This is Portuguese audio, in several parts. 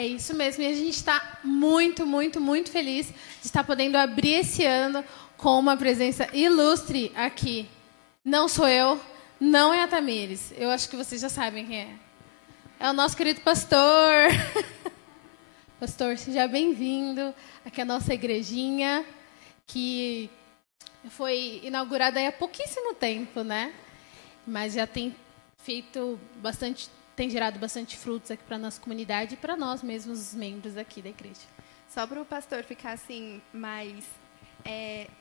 É isso mesmo, e a gente está muito, muito, muito feliz de estar podendo abrir esse ano com uma presença ilustre aqui. Não sou eu, não é a Tamires, eu acho que vocês já sabem quem é. É o nosso querido pastor. Pastor, seja bem-vindo aqui à nossa igrejinha, que foi inaugurada há pouquíssimo tempo, né? Mas já tem feito bastante, tem gerado bastante frutos aqui para a nossa comunidade e para nós mesmos, os membros aqui da igreja. Só para o pastor ficar assim mais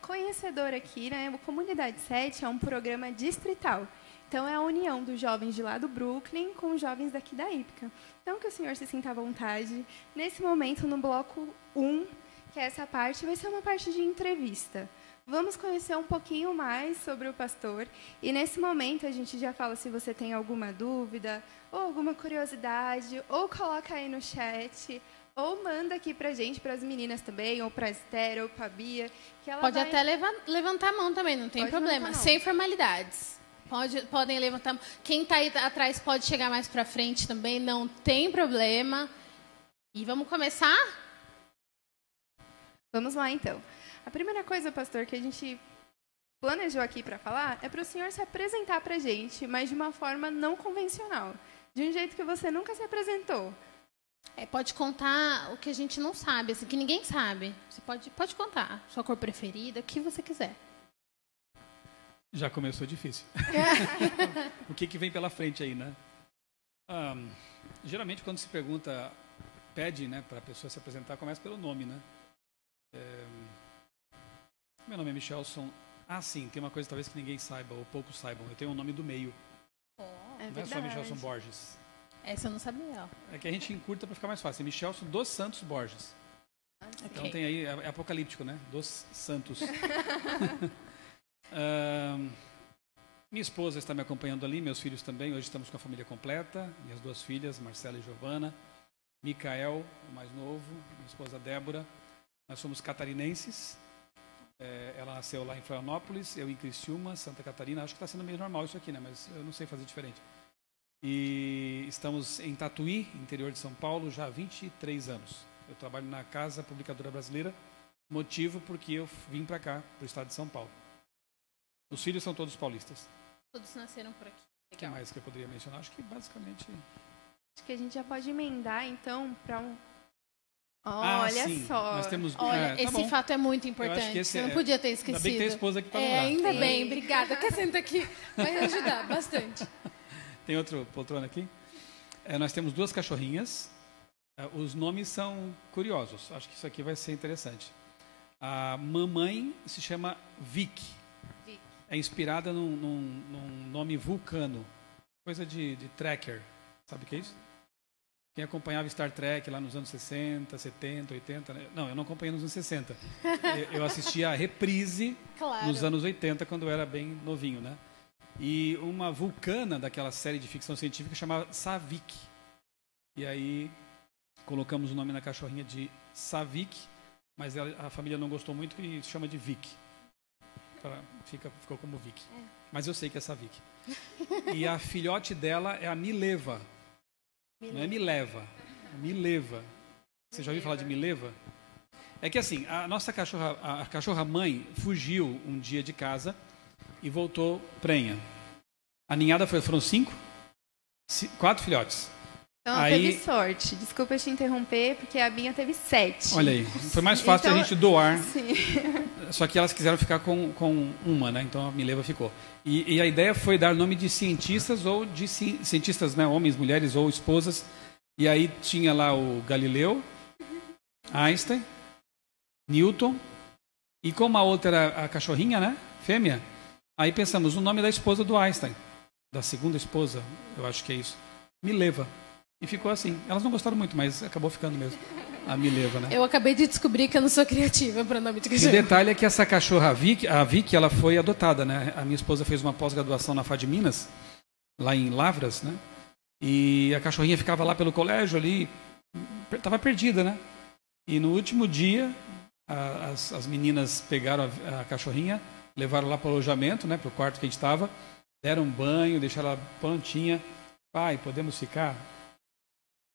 conhecedor aqui, né? O Comunidade 7 é um programa distrital. Então, é a união dos jovens de lá do Brooklyn com os jovens daqui da Ípica. Então, que o senhor se sinta à vontade. Nesse momento, no bloco 1, que é essa parte, vai ser uma parte de entrevista. Vamos conhecer um pouquinho mais sobre o pastor. E, nesse momento, a gente já fala se você tem alguma dúvida ou alguma curiosidade, ou coloca aí no chat, ou manda aqui para a gente, para as meninas também, ou para a Esther, ou para a Bia. Que ela Pode até levantar a mão também, não tem problema, sem formalidades. Podem levantar. Quem está aí atrás pode chegar mais para frente também, não tem problema. E vamos começar? Vamos lá, então. A primeira coisa, pastor, que a gente planejou aqui para falar é para o senhor se apresentar para a gente, mas de uma forma não convencional, de um jeito que você nunca se apresentou. Pode contar o que a gente não sabe, assim, que ninguém sabe. Você pode contar sua cor preferida, o que você quiser. Já começou difícil. O que vem pela frente aí, né? Geralmente, quando se pede, né, para a pessoa se apresentar, começa pelo nome, né? Meu nome é Michelson. Sim, tem uma coisa talvez que ninguém saiba, ou poucos saibam. Eu tenho um nome do meio. Não é só Michelson Borges. Essa eu não sabia. É que a gente encurta para ficar mais fácil. É Michelson dos Santos Borges. Então tem aí, é apocalíptico, né? Dos Santos. Minha esposa está me acompanhando ali, meus filhos também. Hoje estamos com a família completa. Minhas duas filhas, Marcela e Giovana. Micael, o mais novo. Minha esposa Débora. Nós somos catarinenses. Ela nasceu lá em Florianópolis, eu em Criciúma, Santa Catarina. Acho que está sendo meio normal isso aqui, né? Mas eu não sei fazer diferente. E estamos em Tatuí, interior de São Paulo, já há 23 anos. Eu trabalho na Casa Publicadora Brasileira, motivo porque eu vim para cá, para o estado de São Paulo. Os filhos são todos paulistas. Todos nasceram por aqui. O que mais que eu poderia mencionar? Acho que basicamente... Acho que a gente já pode emendar, então, para um... Olha sim. só. Nós temos... esse fato é muito importante. Você não podia ter esquecido. Ainda bem que tem a esposa aqui para lembrar. Ainda bem, obrigada. Quer sentar aqui? Vai ajudar bastante. Tem outra poltrona aqui. Nós temos duas cachorrinhas. Os nomes são curiosos. Acho que isso aqui vai ser interessante. A mamãe se chama Vic. É inspirada num nome vulcano. Coisa de tracker. Sabe o que é isso? Quem acompanhava Star Trek lá nos anos 60, 70, 80... Né? Não, eu não acompanhei nos anos 60. Eu assistia a reprise nos anos 80, quando eu era bem novinho, né? E uma vulcana daquela série de ficção científica chamava Savik. E aí colocamos o nome na cachorrinha de Savik, mas a família não gostou muito e chama de Vic. Ficou como Vic. Mas eu sei que é Savik. E a filhote dela é a Mileva. Não é Mileva, é Mileva. Você já ouviu falar de Mileva? É que assim, a cachorra mãe fugiu um dia de casa e voltou prenha. A ninhada foram 4 filhotes. Então ela teve sorte. Desculpa te interromper, porque a Binha teve 7. Olha aí, foi mais fácil a gente doar. Sim. Só que elas quiseram ficar com uma, né? Então a Mileva ficou. E a ideia foi dar nome de cientistas ou de cientistas, né? Homens, mulheres ou esposas. E aí tinha lá o Galileu, Einstein, Newton. E como a outra era a cachorrinha, né? Fêmea. Aí pensamos o nome da esposa do Einstein. Da segunda esposa, eu acho que é isso. Mileva. E ficou assim. Elas não gostaram muito, mas acabou ficando mesmo. A Mileva, né? Eu acabei de descobrir que eu não sou criativa para nome de cachorro. E o detalhe é que essa cachorra, a Vicky, ela foi adotada, né? A minha esposa fez uma pós-graduação na FAD Minas, lá em Lavras, né? E a cachorrinha ficava lá pelo colégio ali, estava perdida, né? E no último dia, as meninas pegaram a cachorrinha, levaram lá para o alojamento, né? Para o quarto que a gente estava, deram um banho, deixaram ela prontinha. Pai, podemos ficar?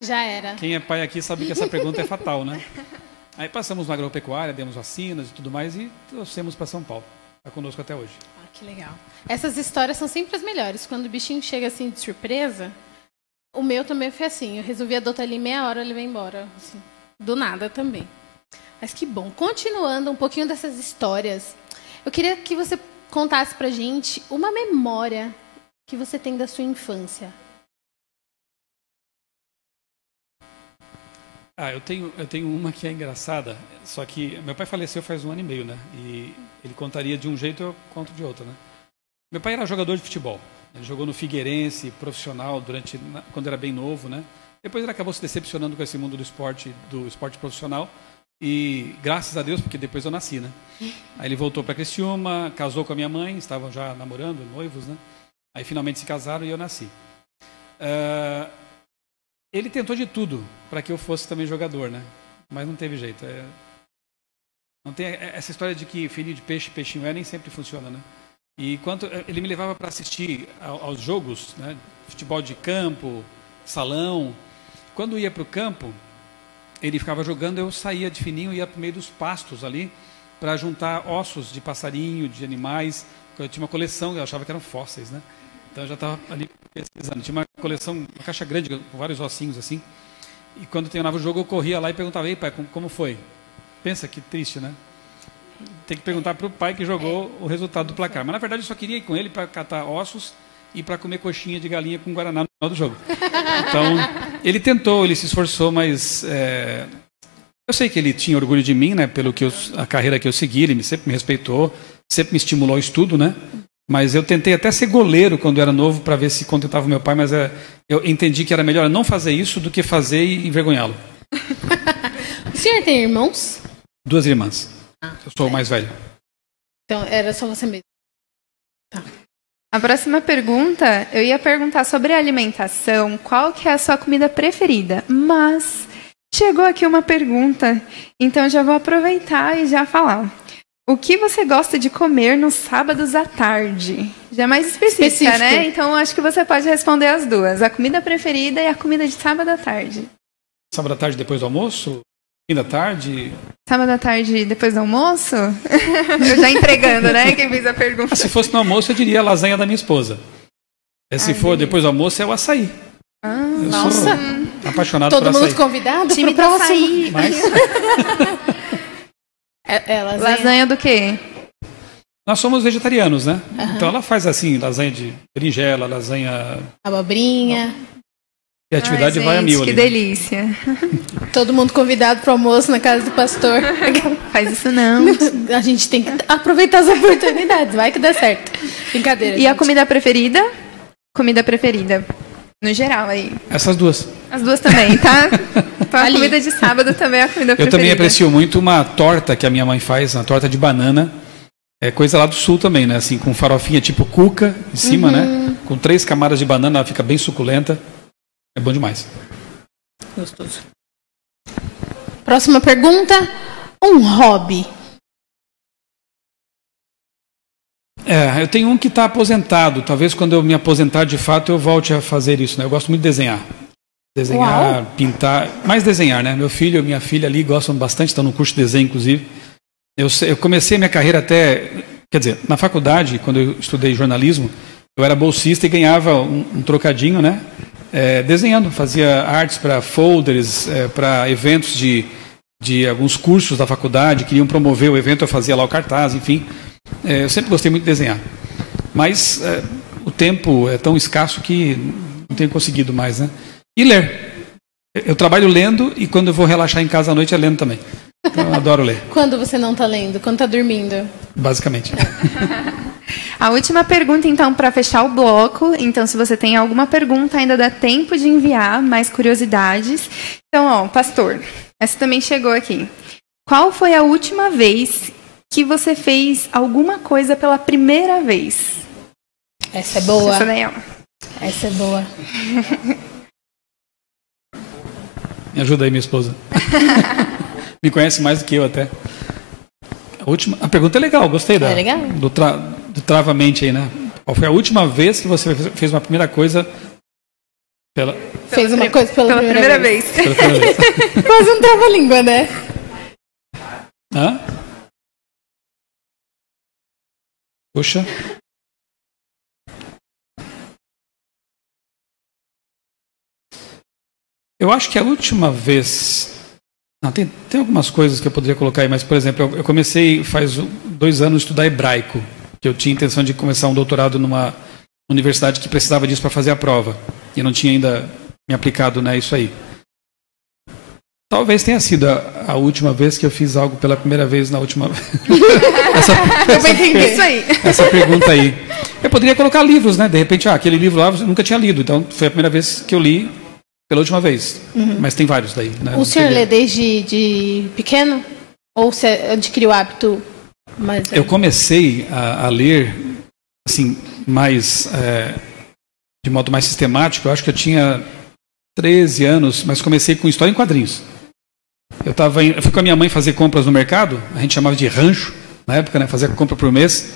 Já era. Quem é pai aqui sabe que essa pergunta é fatal, né? Aí passamos na agropecuária, demos vacinas e tudo mais e trouxemos para São Paulo. Está conosco até hoje. Ah, que legal. Essas histórias são sempre as melhores. Quando o bichinho chega assim de surpresa, o meu também foi assim. Eu resolvi adotar ele meia hora, ele veio embora. Assim, do nada também. Mas que bom. Continuando um pouquinho dessas histórias, eu queria que você contasse pra gente uma memória que você tem da sua infância. Eu tenho uma que é engraçada, só que meu pai faleceu faz 1 ano e meio, né? E ele contaria de um jeito, eu conto de outro, né? Meu pai era jogador de futebol. Ele jogou no Figueirense, profissional, quando era bem novo, né? Depois ele acabou se decepcionando com esse mundo do esporte profissional. E graças a Deus, porque depois eu nasci, né? Aí ele voltou para Criciúma, casou com a minha mãe, estavam já namorando, noivos, né? Aí finalmente se casaram e eu nasci. Ele tentou de tudo para que eu fosse também jogador, né? Mas não teve jeito. Não tem essa história de que filho de peixe, peixinho nem sempre funciona, né? E quando ele me levava para assistir aos jogos, né? Futebol de campo, salão. Quando ia para o campo, ele ficava jogando, eu saía de fininho e ia para o meio dos pastos ali para juntar ossos de passarinho, de animais. Eu tinha uma coleção, eu achava que eram fósseis, né? Então eu já estava ali pesquisando. Tinha uma coleção, uma caixa grande com vários ossinhos assim. E quando terminava o jogo, eu corria lá e perguntava: "Ei, pai, como foi?" Pensa que triste, né? Tem que perguntar para o pai que jogou o resultado do placar. Mas na verdade eu só queria ir com ele para catar ossos e para comer coxinha de galinha com guaraná no final do jogo. Então ele tentou, ele se esforçou, mas eu sei que ele tinha orgulho de mim, né? Pelo que a carreira que eu segui, ele sempre me respeitou, sempre me estimulou ao estudo, né? Mas eu tentei até ser goleiro quando era novo para ver se contentava o meu pai, mas eu entendi que era melhor não fazer isso do que fazer e envergonhá-lo. O senhor tem irmãos? 2 irmãs. Eu sou o mais velho. Então era só você mesmo. Tá. A próxima pergunta, eu ia perguntar sobre a alimentação, qual que é a sua comida preferida? Mas chegou aqui uma pergunta, então eu já vou aproveitar e já falar. O que você gosta de comer nos sábados à tarde? Já é mais específica, né? Então acho que você pode responder as duas. A comida preferida e a comida de sábado à tarde. Sábado à tarde depois do almoço? Fim da tarde? Sábado à tarde depois do almoço? Eu já entregando, né? Quem fez a pergunta. Se fosse no almoço, eu diria a lasanha da minha esposa. Se for depois do almoço, é o açaí. Eu nossa! Sou apaixonado por açaí. Todo mundo convidado time para o do próximo. açaí. Mas... Lasanha do quê? Nós somos vegetarianos, né? Então ela faz assim, lasanha de berinjela, lasanha... abobrinha. E a atividade vai a mil que ali. delícia. Todo mundo convidado para o almoço na casa do pastor. Faz isso não. A gente tem que aproveitar as oportunidades, vai que dá certo. Brincadeira. E gente. A comida preferida? Comida preferida. No geral aí. Essas duas. As duas também, tá? Então a comida de sábado também é a comida preferida. Eu também aprecio muito uma torta que a minha mãe faz, uma torta de banana. É coisa lá do sul também, né? Assim, com farofinha tipo cuca em cima, né? Com 3 camadas de banana, ela fica bem suculenta. É bom demais. Gostoso. Próxima pergunta. Um hobby. Eu tenho um que está aposentado. Talvez quando eu me aposentar de fato eu volte a fazer isso, né? Eu gosto muito de desenhar. Desenhar, uau, pintar. Mais desenhar, né? Meu filho e minha filha ali gostam bastante, estão no curso de desenho, inclusive. Eu comecei minha carreira quer dizer, na faculdade, quando eu estudei jornalismo, eu era bolsista e ganhava um trocadinho, né? Desenhando, fazia artes para folders, para eventos de alguns cursos da faculdade, queriam promover o evento, eu fazia lá o cartaz, enfim. Eu sempre gostei muito de desenhar. Mas o tempo é tão escasso que não tenho conseguido mais, né? E ler. Eu trabalho lendo e quando eu vou relaxar em casa à noite é lendo também. Então, eu adoro ler. Quando você não está lendo? Quando está dormindo? Basicamente. A última pergunta, então, para fechar o bloco. Então, se você tem alguma pergunta, ainda dá tempo de enviar mais curiosidades. Então, pastor, essa também chegou aqui. Qual foi a última vez que você fez alguma coisa pela primeira vez? Essa é boa. Essa daí é Essa é boa. Me ajuda aí, minha esposa. Me conhece mais do que eu até. A pergunta é legal, gostei legal. Do travamente aí, né? Qual foi a última vez que você fez uma primeira coisa Fez uma coisa pela primeira vez. Pela primeira vez. Quase um trava-língua, né? Hã? Puxa. Eu acho que a última vez... Não, tem algumas coisas que eu poderia colocar aí, mas, por exemplo, eu comecei faz 2 anos a estudar hebraico, que eu tinha intenção de começar um doutorado numa universidade que precisava disso para fazer a prova. E eu não tinha ainda me aplicado nisso aí. Talvez tenha sido a última vez que eu fiz algo pela primeira vez na última vez. Essa pergunta aí. Eu poderia colocar livros, né? De repente, aquele livro lá eu nunca tinha lido, então foi a primeira vez que eu li pela última vez. Mas tem vários daí. Né? O senhor lê desde de pequeno? Ou você adquiriu o hábito? Eu comecei a ler, assim, mais, de modo mais sistemático. Eu acho que eu tinha 13 anos, mas comecei com história em quadrinhos. Eu fui com a minha mãe fazer compras no mercado, a gente chamava de rancho, na época, né? Fazia compra por mês.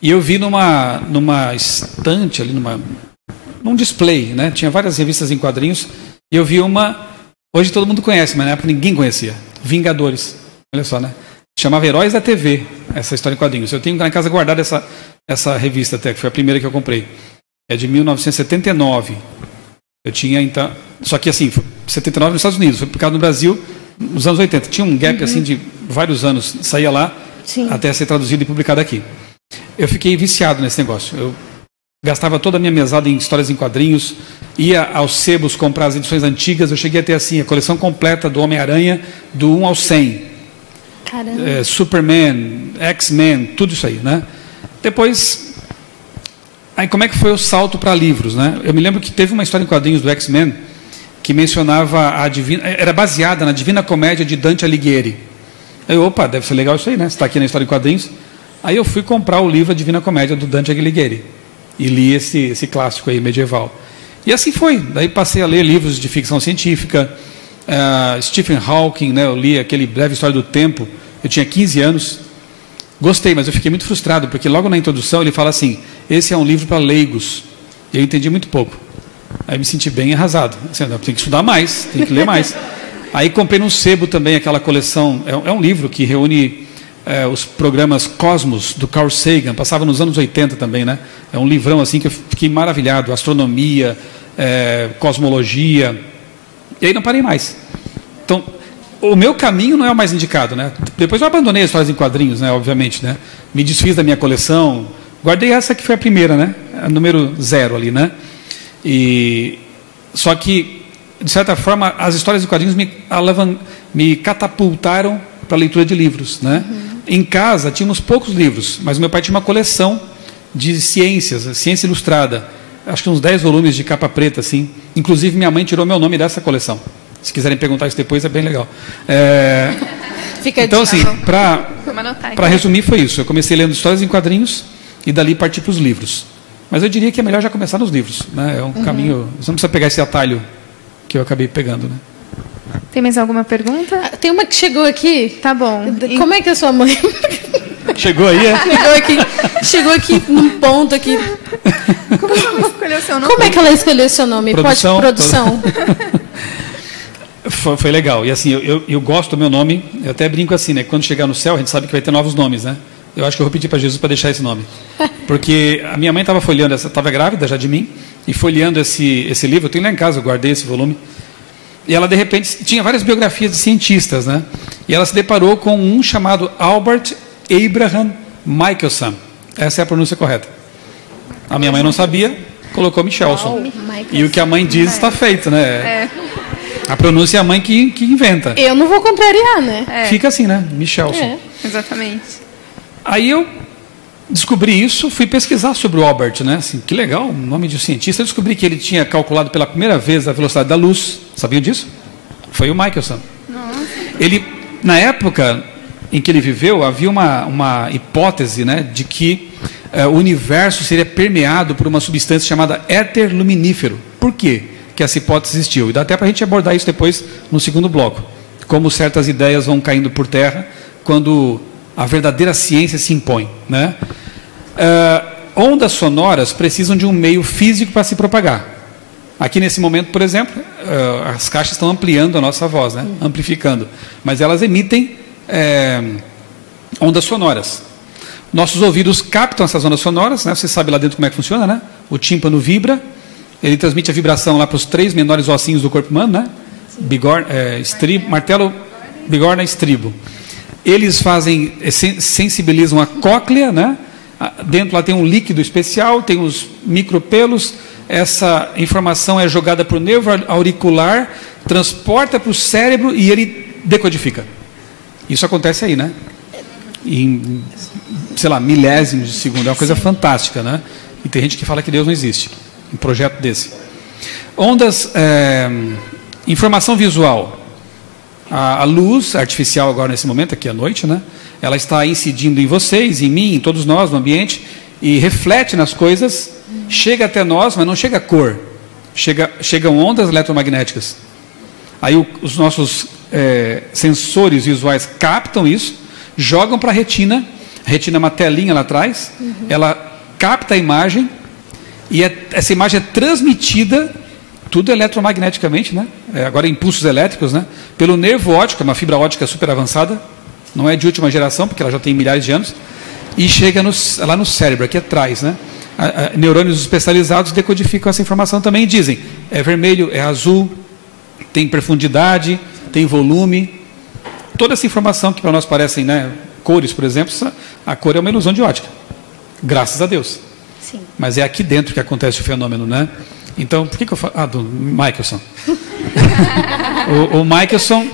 E eu vi numa estante ali, num display, né? Tinha várias revistas em quadrinhos, e eu vi uma, hoje todo mundo conhece, mas na época ninguém conhecia, Vingadores. Olha só, né? Chamava Heróis da TV, essa história em quadrinhos. Eu tenho na casa guardada essa revista até, que foi a primeira que eu comprei. É de 1979. Eu tinha, então... Só que, assim, 79 nos Estados Unidos, foi publicado no Brasil nos anos 80. Tinha um gap, assim, de vários anos. Saía lá, até ser traduzido e publicado aqui. Eu fiquei viciado nesse negócio. Eu gastava toda a minha mesada em histórias em quadrinhos, ia aos sebos comprar as edições antigas. Eu cheguei a ter, assim, a coleção completa do Homem-Aranha, do 1 ao 100. Caramba. Superman, X-Men, tudo isso aí, né? Depois... Aí como é que foi o salto para livros, né? Eu me lembro que teve uma história em quadrinhos do X-Men que mencionava era baseada na Divina Comédia de Dante Alighieri. Eu, opa, deve ser legal isso aí, né? Você está aqui na história em quadrinhos. Aí eu fui comprar o livro A Divina Comédia do Dante Alighieri e li esse clássico aí medieval. E assim foi. Daí passei a ler livros de ficção científica, Stephen Hawking, né? Eu li aquele Breve História do Tempo. Eu tinha 15 anos. Gostei, mas eu fiquei muito frustrado, porque logo na introdução ele fala assim, esse é um livro para leigos. E eu entendi muito pouco. Aí me senti bem arrasado. Assim, tem que estudar mais, tem que ler mais. Aí comprei num sebo também aquela coleção, é um livro que reúne os programas Cosmos, do Carl Sagan, passava nos anos 80 também, né? É um livrão assim que eu fiquei maravilhado, astronomia, cosmologia, e aí não parei mais. Então, o meu caminho não é o mais indicado, né? Depois eu abandonei as histórias em quadrinhos, né? Obviamente, né? Me desfiz da minha coleção, guardei essa que foi a primeira, né? A número 0 ali, né? Só que, de certa forma, as histórias em quadrinhos me catapultaram para a leitura de livros, né? Em casa tínhamos poucos livros, mas meu pai tinha uma coleção de ciência ilustrada, acho que uns 10 volumes de capa preta, assim. Inclusive minha mãe tirou meu nome dessa coleção. Se quiserem perguntar isso depois, é bem legal. Então, assim, para resumir, foi isso. Eu comecei lendo histórias em quadrinhos e dali parti para os livros. Mas eu diria que é melhor já começar nos livros, né? É um caminho... Você não precisa pegar esse atalho que eu acabei pegando, né? Tem mais alguma pergunta? Tem uma que chegou aqui. Tá bom. Como é que é a sua mãe? Chegou aí, Chegou aqui num ponto aqui. Como ela escolheu seu nome? Como é que ela escolheu seu nome? Produção. Foi legal. E assim, eu gosto do meu nome. Eu até brinco assim, né? Quando chegar no céu, a gente sabe que vai ter novos nomes, né? Eu acho que eu vou pedir para Jesus para deixar esse nome. Porque a minha mãe estava folheando, estava grávida já de mim, e folheando esse livro. Eu tenho lá em casa, eu guardei esse volume. E ela, de repente, tinha várias biografias de cientistas, né? E ela se deparou com um chamado Albert Abraham Michelson. Essa é a pronúncia correta. A minha mãe não sabia, colocou Michelson. E o que a mãe diz está feito, né? A pronúncia é a mãe que inventa. Eu não vou contrariar, né? Fica assim, né? Michelson. Exatamente. Aí eu descobri isso, fui pesquisar sobre o Albert, né? Assim, que legal, o nome de um cientista. Eu descobri que ele tinha calculado pela primeira vez a velocidade da luz. Sabiam disso? Foi o Michelson. Nossa. Ele, na época em que ele viveu, havia uma hipótese, né, de que o universo seria permeado por uma substância chamada éter luminífero. Por quê que essa hipótese existiu? E dá até para a gente abordar isso depois no segundo bloco. Como certas ideias vão caindo por terra quando a verdadeira ciência se impõe, né? Ondas sonoras precisam de um meio físico para se propagar. Aqui nesse momento, por exemplo, as caixas estão ampliando a nossa voz, né? Amplificando. Mas elas emitem ondas sonoras. Nossos ouvidos captam essas ondas sonoras, né? Você sabe lá dentro como é que funciona, né? O tímpano vibra, ele transmite a vibração lá para os 3 menores ossinhos do corpo humano, né? Estribo, martelo, bigorna e estribo. Eles sensibilizam a cóclea, né? Dentro lá tem um líquido especial, tem os micropelos. Essa informação é jogada para o nervo auricular, transporta para o cérebro e ele decodifica. Isso acontece aí, né? Em, sei lá, milésimos de segundo. É uma coisa fantástica, né? E tem gente que fala que Deus não existe. Um projeto desse. Ondas, informação visual. A luz artificial agora nesse momento, aqui à noite, né? Ela está incidindo em vocês, em mim, em todos nós, no ambiente, e reflete nas coisas, chega até nós, mas não chega a cor. Chegam ondas eletromagnéticas. Aí os nossos sensores visuais captam isso, jogam para a retina é uma telinha lá atrás, ela capta a imagem, e essa imagem é transmitida, tudo eletromagneticamente, né? Agora impulsos elétricos, né? Pelo nervo óptico, uma fibra óptica super avançada, não é de última geração, porque ela já tem milhares de anos, e chega lá no cérebro, aqui atrás, né? Neurônios especializados decodificam essa informação também e dizem, é vermelho, é azul, tem profundidade, tem volume. Toda essa informação que para nós parecem, né, cores, por exemplo, a cor é uma ilusão de ótica. Graças a Deus. Sim. Mas é aqui dentro que acontece o fenômeno, né? Então, por que eu falo? Do Michelson. o Michelson...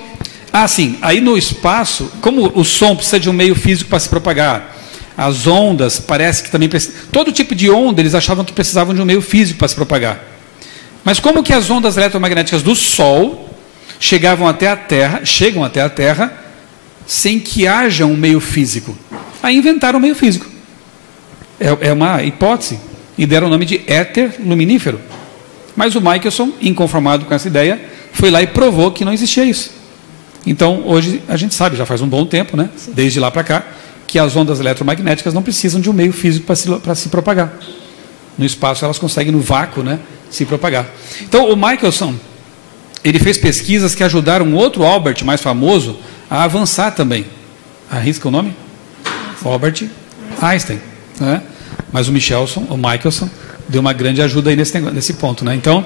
sim. Aí no espaço, como o som precisa de um meio físico para se propagar, as ondas parece que também precisam... Todo tipo de onda eles achavam que precisavam de um meio físico para se propagar. Mas como que as ondas eletromagnéticas do Sol chegam até a Terra sem que haja um meio físico? Aí inventaram um meio físico. É uma hipótese. E deram o nome de éter luminífero. Mas o Michelson, inconformado com essa ideia, foi lá e provou que não existia isso. Então, hoje, a gente sabe, já faz um bom tempo, né? Desde lá para cá, que as ondas eletromagnéticas não precisam de um meio físico para se propagar. No espaço, elas conseguem, no vácuo, né, se propagar. Então, o Michelson, ele fez pesquisas que ajudaram um outro Albert, mais famoso, a avançar também. Arrisca o nome? Albert Einstein. Né? Mas o Michelson, deu uma grande ajuda aí nesse ponto. Né? Então,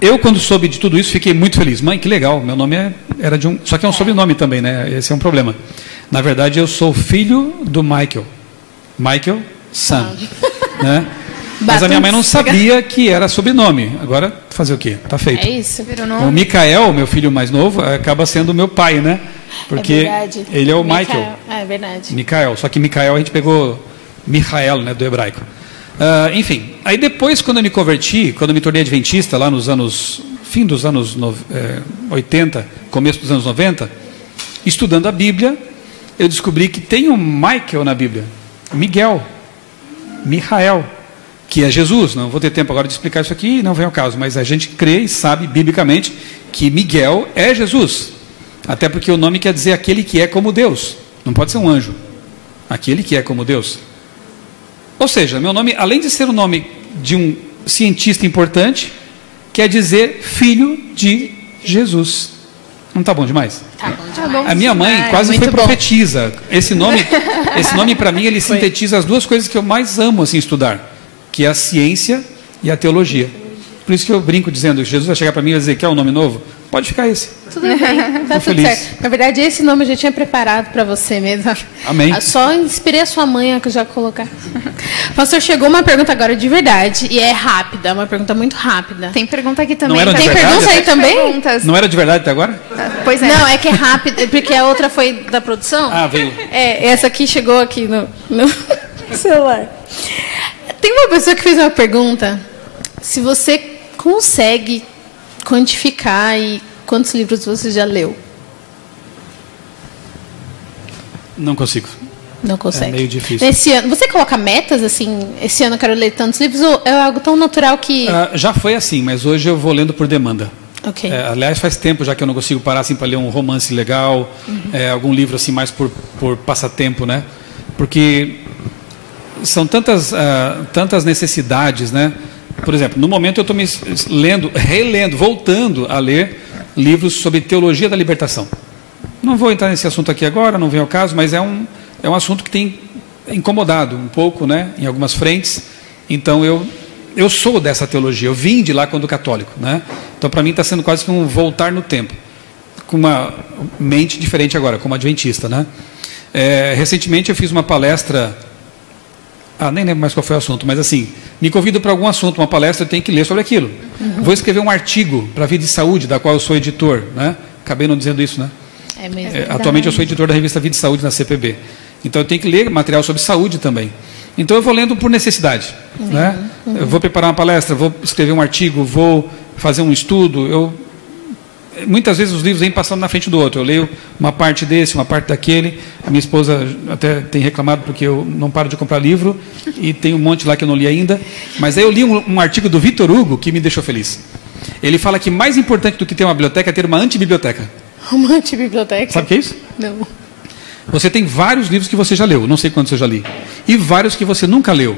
eu, quando soube de tudo isso, fiquei muito feliz. Mãe, que legal, meu nome era de um... Só que é um sobrenome também, né? Esse é um problema. Na verdade, eu sou filho do Michael Son. Né? Mas a minha mãe não sabia que era sobrenome. Agora, fazer o quê? Tá feito. É isso. O Micael, meu filho mais novo, acaba sendo meu pai, né? Porque ele é o Michael. É verdade. Micael. Só que Micael a gente pegou Michael, né, do hebraico. Enfim, aí depois, quando eu me converti, quando eu me tornei adventista, lá nos anos... fim dos anos 80, começo dos anos 90, estudando a Bíblia, eu descobri que tem um Michael na Bíblia. Michael, que é Jesus. Não vou ter tempo agora de explicar isso aqui, não vem ao caso, mas a gente crê e sabe biblicamente que Miguel é Jesus. Até porque o nome quer dizer aquele que é como Deus. Não pode ser um anjo. Aquele que é como Deus. Ou seja, meu nome, além de ser o nome de um cientista importante, quer dizer filho de Jesus. Não está bom demais? Tá bom demais. A minha mãe quase foi profetisa. Esse nome para mim, ele sintetiza as duas coisas que eu mais amo assim, estudar, que é a ciência e a teologia. Por isso que eu brinco dizendo que Jesus vai chegar para mim e vai dizer, quer um nome novo? Pode ficar esse. Tudo bem, tá tudo certo. Na verdade, esse nome eu já tinha preparado para você mesmo. Amém. Só inspirei a sua mãe a já colocar. Pastor, chegou uma pergunta agora de verdade, e é rápida, uma pergunta muito rápida. Tem pergunta aqui também. Tem pergunta aí também? Perguntas. Não era de verdade até agora? Pois é. Não, é que é rápido, porque a outra foi da produção. Veio. Essa aqui chegou aqui no celular. Tem uma pessoa que fez uma pergunta, se você consegue quantificar e quantos livros você já leu? Não consigo. Não consegue. É meio difícil. Nesse ano, você coloca metas assim? Esse ano eu quero ler tantos livros ou é algo tão natural que... Já foi assim, mas hoje eu vou lendo por demanda. Ok. Aliás, faz tempo já que eu não consigo parar assim para ler um romance legal, algum livro assim mais por passatempo, né? Porque são tantas necessidades, né? Por exemplo, no momento eu estou me relendo, voltando a ler livros sobre teologia da libertação. Não vou entrar nesse assunto aqui agora, não vem ao caso, mas é um assunto que tem incomodado um pouco, né, em algumas frentes. Então eu sou dessa teologia, eu vim de lá quando católico, né? Então para mim está sendo quase que um voltar no tempo, com uma mente diferente agora, como adventista, né? Recentemente eu fiz uma palestra, nem lembro mais qual foi o assunto, mas assim, me convido para algum assunto, uma palestra, eu tenho que ler sobre aquilo. Vou escrever um artigo para a Vida e Saúde, da qual eu sou editor, né? Acabei não dizendo isso, né? É mesmo. Atualmente eu sou editor da revista Vida e Saúde na CPB. Então eu tenho que ler material sobre saúde também. Então eu vou lendo por necessidade, né? Eu vou preparar uma palestra, vou escrever um artigo, vou fazer um estudo. Muitas vezes os livros vêm passando na frente do outro. Eu leio uma parte desse, uma parte daquele. A minha esposa até tem reclamado porque eu não paro de comprar livro e tem um monte lá que eu não li ainda. Mas aí eu li um artigo do Victor Hugo que me deixou feliz. Ele fala que mais importante do que ter uma biblioteca é ter uma antibiblioteca. Uma antibiblioteca? Sabe o que é isso? Não. Você tem vários livros que você já leu, não sei quantos eu já li, e vários que você nunca leu.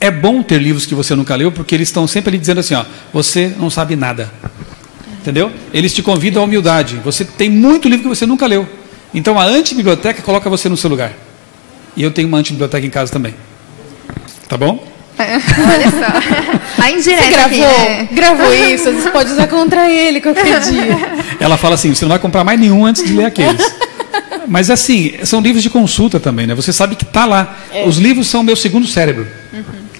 É bom ter livros que você nunca leu, porque eles estão sempre ali dizendo assim, ó, você não sabe nada. Entendeu? Eles te convidam à humildade. Você tem muito livro que você nunca leu. Então a antibiblioteca coloca você no seu lugar. E eu tenho uma antibiblioteca em casa também. Tá bom? Olha só. A indireta. Você gravou isso, você pode usar contra ele qualquer dia. Ela fala assim, você não vai comprar mais nenhum antes de ler aqueles. Mas assim, são livros de consulta também, né? Você sabe que está lá. Os livros são o meu segundo cérebro.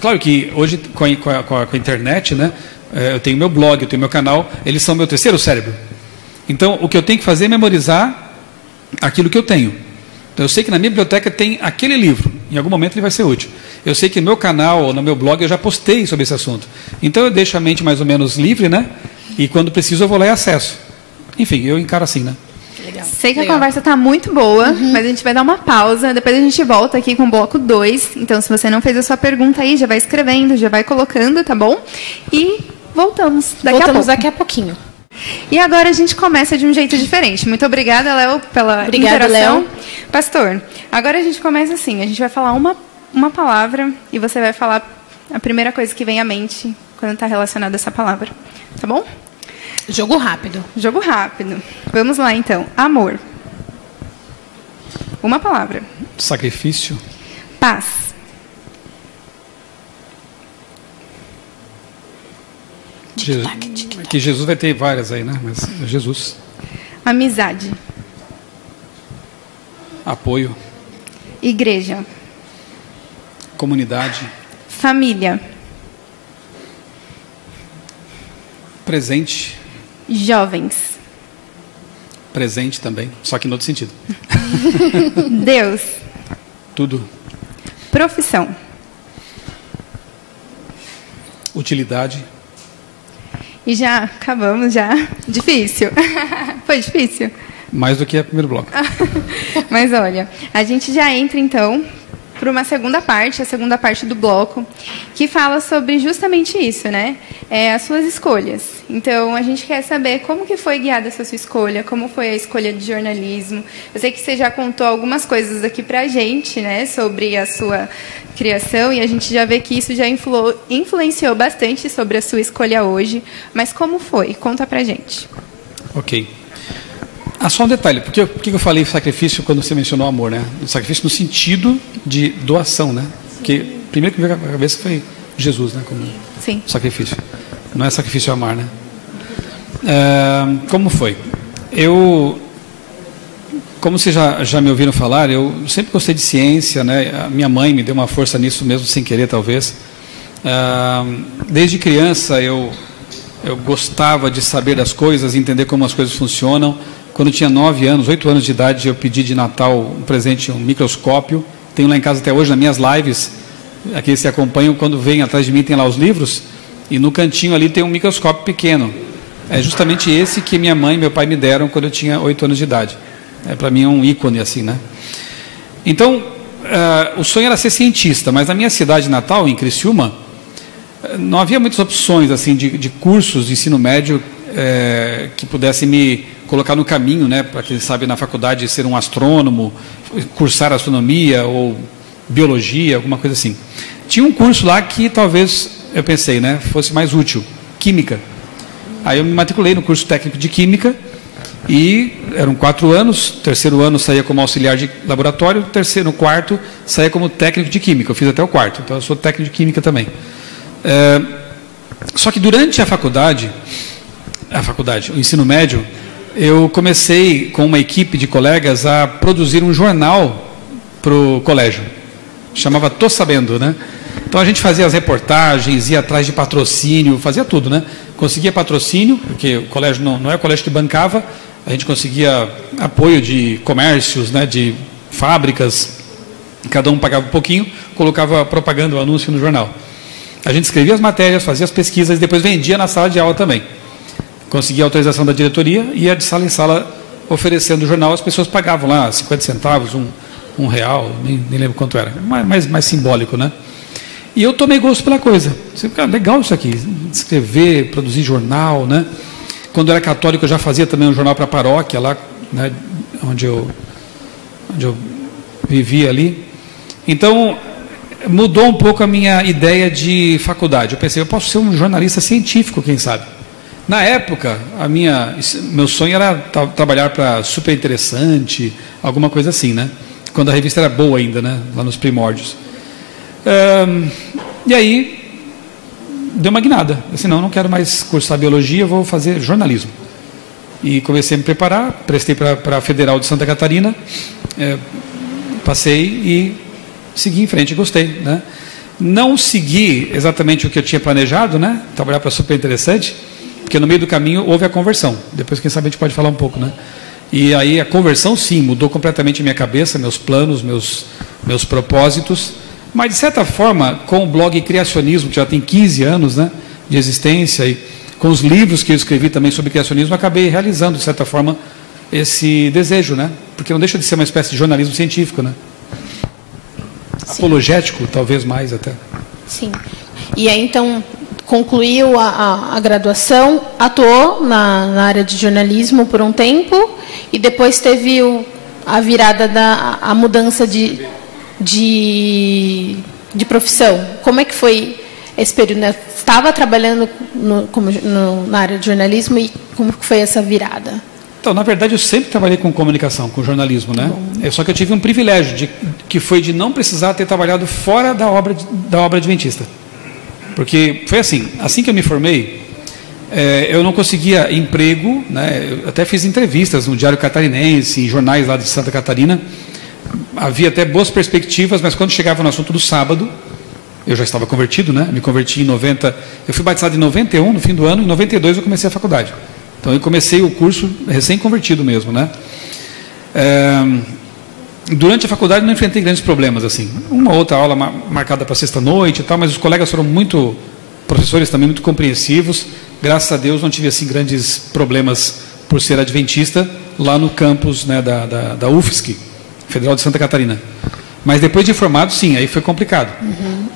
Claro que hoje, com a internet, né? Eu tenho meu blog, eu tenho meu canal, eles são meu terceiro cérebro. Então, o que eu tenho que fazer é memorizar aquilo que eu tenho. Então, eu sei que na minha biblioteca tem aquele livro, em algum momento ele vai ser útil. Eu sei que no meu canal ou no meu blog eu já postei sobre esse assunto. Então, eu deixo a mente mais ou menos livre, né? E quando preciso eu vou lá e acesso. Enfim, eu encaro assim, né? Legal. Sei que a conversa está muito boa, mas a gente vai dar uma pausa. Depois a gente volta aqui com o bloco 2. Então, se você não fez a sua pergunta aí, já vai escrevendo, já vai colocando, tá bom? E voltamos daqui a pouquinho. E agora a gente começa de um jeito diferente. Muito obrigada, Léo, pela interação. Léo. Pastor, agora a gente começa assim. A gente vai falar uma palavra e você vai falar a primeira coisa que vem à mente quando está relacionada a essa palavra. Tá bom? Jogo rápido. Jogo rápido. Vamos lá, então. Amor. Uma palavra. Sacrifício. Paz. Que Jesus vai ter várias aí, né? Mas Jesus. Amizade. Apoio. Igreja. Comunidade. Família. Presente. Jovens. Presente também, só que em outro sentido. Deus. Tudo. Profissão. Utilidade. E já acabamos, já. Difícil. Foi difícil? Mais do que o primeiro bloco. Mas olha, a gente já entra então para uma segunda parte, a segunda parte do bloco, que fala sobre justamente isso, né? As suas escolhas. Então, a gente quer saber como que foi guiada essa sua escolha, como foi a escolha de jornalismo. Eu sei que você já contou algumas coisas aqui para a gente, né? Sobre a sua criação, e a gente já vê que isso já influenciou bastante sobre a sua escolha hoje. Mas como foi? Conta pra gente. Ok. Só um detalhe, por que eu falei sacrifício quando você mencionou amor, né? Sacrifício no sentido de doação, né? Porque primeiro que me veio à cabeça foi Jesus, né? Como Sim. Sacrifício. Não é sacrifício amar, né? Como foi? Como vocês já me ouviram falar, eu sempre gostei de ciência, né? A minha mãe me deu uma força nisso mesmo, sem querer, talvez. Desde criança eu gostava de saber das coisas, entender como as coisas funcionam. Quando eu tinha 8 anos de idade, eu pedi de Natal um presente, um microscópio. Tenho lá em casa até hoje, nas minhas lives, aqueles que acompanham, quando vêm atrás de mim, tem lá os livros, e no cantinho ali tem um microscópio pequeno. É justamente esse que minha mãe e meu pai me deram quando eu tinha 8 anos de idade. Para mim é um ícone assim, né? Então, o sonho era ser cientista, mas na minha cidade natal, em Criciúma, não havia muitas opções assim de cursos de ensino médio que pudessem me colocar no caminho, né, para quem sabe na faculdade ser um astrônomo, cursar astronomia ou biologia, alguma coisa assim. Tinha um curso lá que talvez eu pensei, né, fosse mais útil, química. Aí eu me matriculei no curso técnico de química e eram 4 anos, terceiro ano saía como auxiliar de laboratório, no quarto saía como técnico de química, eu fiz até o quarto, então eu sou técnico de química também. Só que durante a faculdade, o ensino médio, eu comecei com uma equipe de colegas a produzir um jornal para o colégio, chamava Tô Sabendo, né? Então a gente fazia as reportagens, ia atrás de patrocínio, fazia tudo, né? Conseguia patrocínio, porque o colégio não é o colégio que bancava, a gente conseguia apoio de comércios, né, de fábricas, cada um pagava um pouquinho, colocava propaganda, o anúncio no jornal. A gente escrevia as matérias, fazia as pesquisas e depois vendia na sala de aula também. Conseguia a autorização da diretoria, ia de sala em sala oferecendo o jornal, as pessoas pagavam lá 50 centavos, um real, nem lembro quanto era, mais simbólico, né? E eu tomei gosto pela coisa. Legal isso aqui, escrever, produzir jornal, né? Quando eu era católico, eu já fazia também um jornal para a paróquia, lá, né, onde eu vivia ali. Então, mudou um pouco a minha ideia de faculdade. Eu pensei, eu posso ser um jornalista científico, quem sabe? Na época, meu sonho era trabalhar para Super Interessante, alguma coisa assim, né? Quando a revista era boa ainda, né? Lá nos primórdios. E aí, deu uma guinada. Eu disse, não quero mais cursar biologia, vou fazer jornalismo. E comecei a me preparar, prestei para a Federal de Santa Catarina, passei e segui em frente, gostei, né? Não segui exatamente o que eu tinha planejado, né? Trabalhar para Super Interessante, porque no meio do caminho houve a conversão. Depois, quem sabe, a gente pode falar um pouco, né? E aí a conversão, sim, mudou completamente a minha cabeça, meus planos, meus propósitos. Mas, de certa forma, com o blog Criacionismo, que já tem 15 anos, né, de existência, e com os livros que eu escrevi também sobre criacionismo, acabei realizando, de certa forma, esse desejo, né? Porque não deixa de ser uma espécie de jornalismo científico, né? Sim. Apologético, talvez mais até. Sim. E aí, então, concluiu a graduação, atuou na área de jornalismo por um tempo, e depois teve a virada, a mudança de profissão. Como é que foi esse período, né? Estava trabalhando na área de jornalismo e como que foi essa virada? Então, na verdade, eu sempre trabalhei com comunicação, com jornalismo, né? Só que eu tive um privilégio, que foi de não precisar ter trabalhado fora da obra adventista. Porque foi assim que eu me formei, eu não conseguia emprego, né? Eu até fiz entrevistas no Diário Catarinense, em jornais lá de Santa Catarina. Havia até boas perspectivas, mas quando chegava no assunto do sábado, eu já estava convertido, né? Me converti em 90, eu fui batizado em 91, no fim do ano, em 92 eu comecei a faculdade. Então eu comecei o curso recém-convertido mesmo, né? Durante a faculdade não enfrentei grandes problemas, assim. Uma outra aula marcada para sexta-noite e tal, mas os colegas foram professores também muito compreensivos. Graças a Deus não tive assim grandes problemas por ser adventista lá no campus, né, da UFSC, Federal de Santa Catarina. Mas depois de formado, sim, aí foi complicado.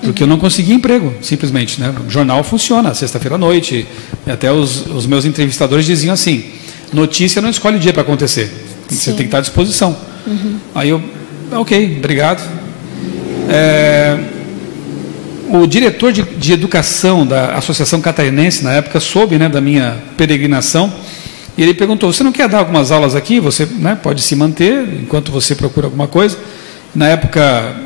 Porque eu não conseguia emprego, simplesmente, né? O jornal funciona, sexta-feira à noite. Até os meus entrevistadores diziam assim, notícia não escolhe o dia para acontecer. Sim. Você tem que estar à disposição. Aí eu, ok, obrigado. O diretor de educação da Associação Catarinense, na época, soube, né, da minha peregrinação. E ele perguntou, você não quer dar algumas aulas aqui? Você, né, pode se manter enquanto você procura alguma coisa. Na época,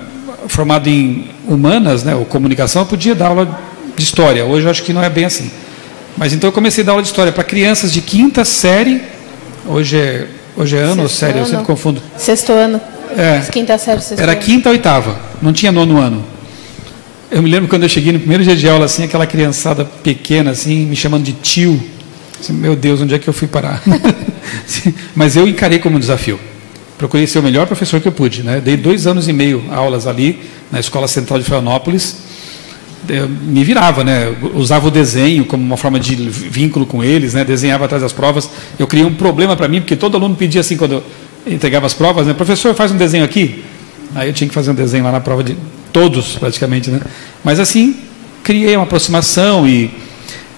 formado em humanas, né, ou comunicação, eu podia dar aula de história. Hoje eu acho que não é bem assim. Mas então eu comecei a dar aula de história para crianças de 5ª série. Hoje é ano ou série? Eu sempre confundo. Sexto ano. Quinta série, sexto Era ano. 5ª ou 8ª. Não tinha 9º ano. Eu me lembro quando eu cheguei no primeiro dia de aula, assim, aquela criançada pequena, assim, me chamando de tio. Assim, meu Deus, onde é que eu fui parar? Mas eu encarei como um desafio. Procurei ser o melhor professor que eu pude, né? Dei 2 anos e meio aulas ali, na Escola Central de Florianópolis. Eu me virava, né? Usava o desenho como uma forma de vínculo com eles, né? Desenhava atrás das provas. Eu criei um problema para mim, porque todo aluno pedia assim, quando eu entregava as provas, né? Professor, faz um desenho aqui. Aí eu tinha que fazer um desenho lá na prova de todos, praticamente, né? Mas assim, criei uma aproximação e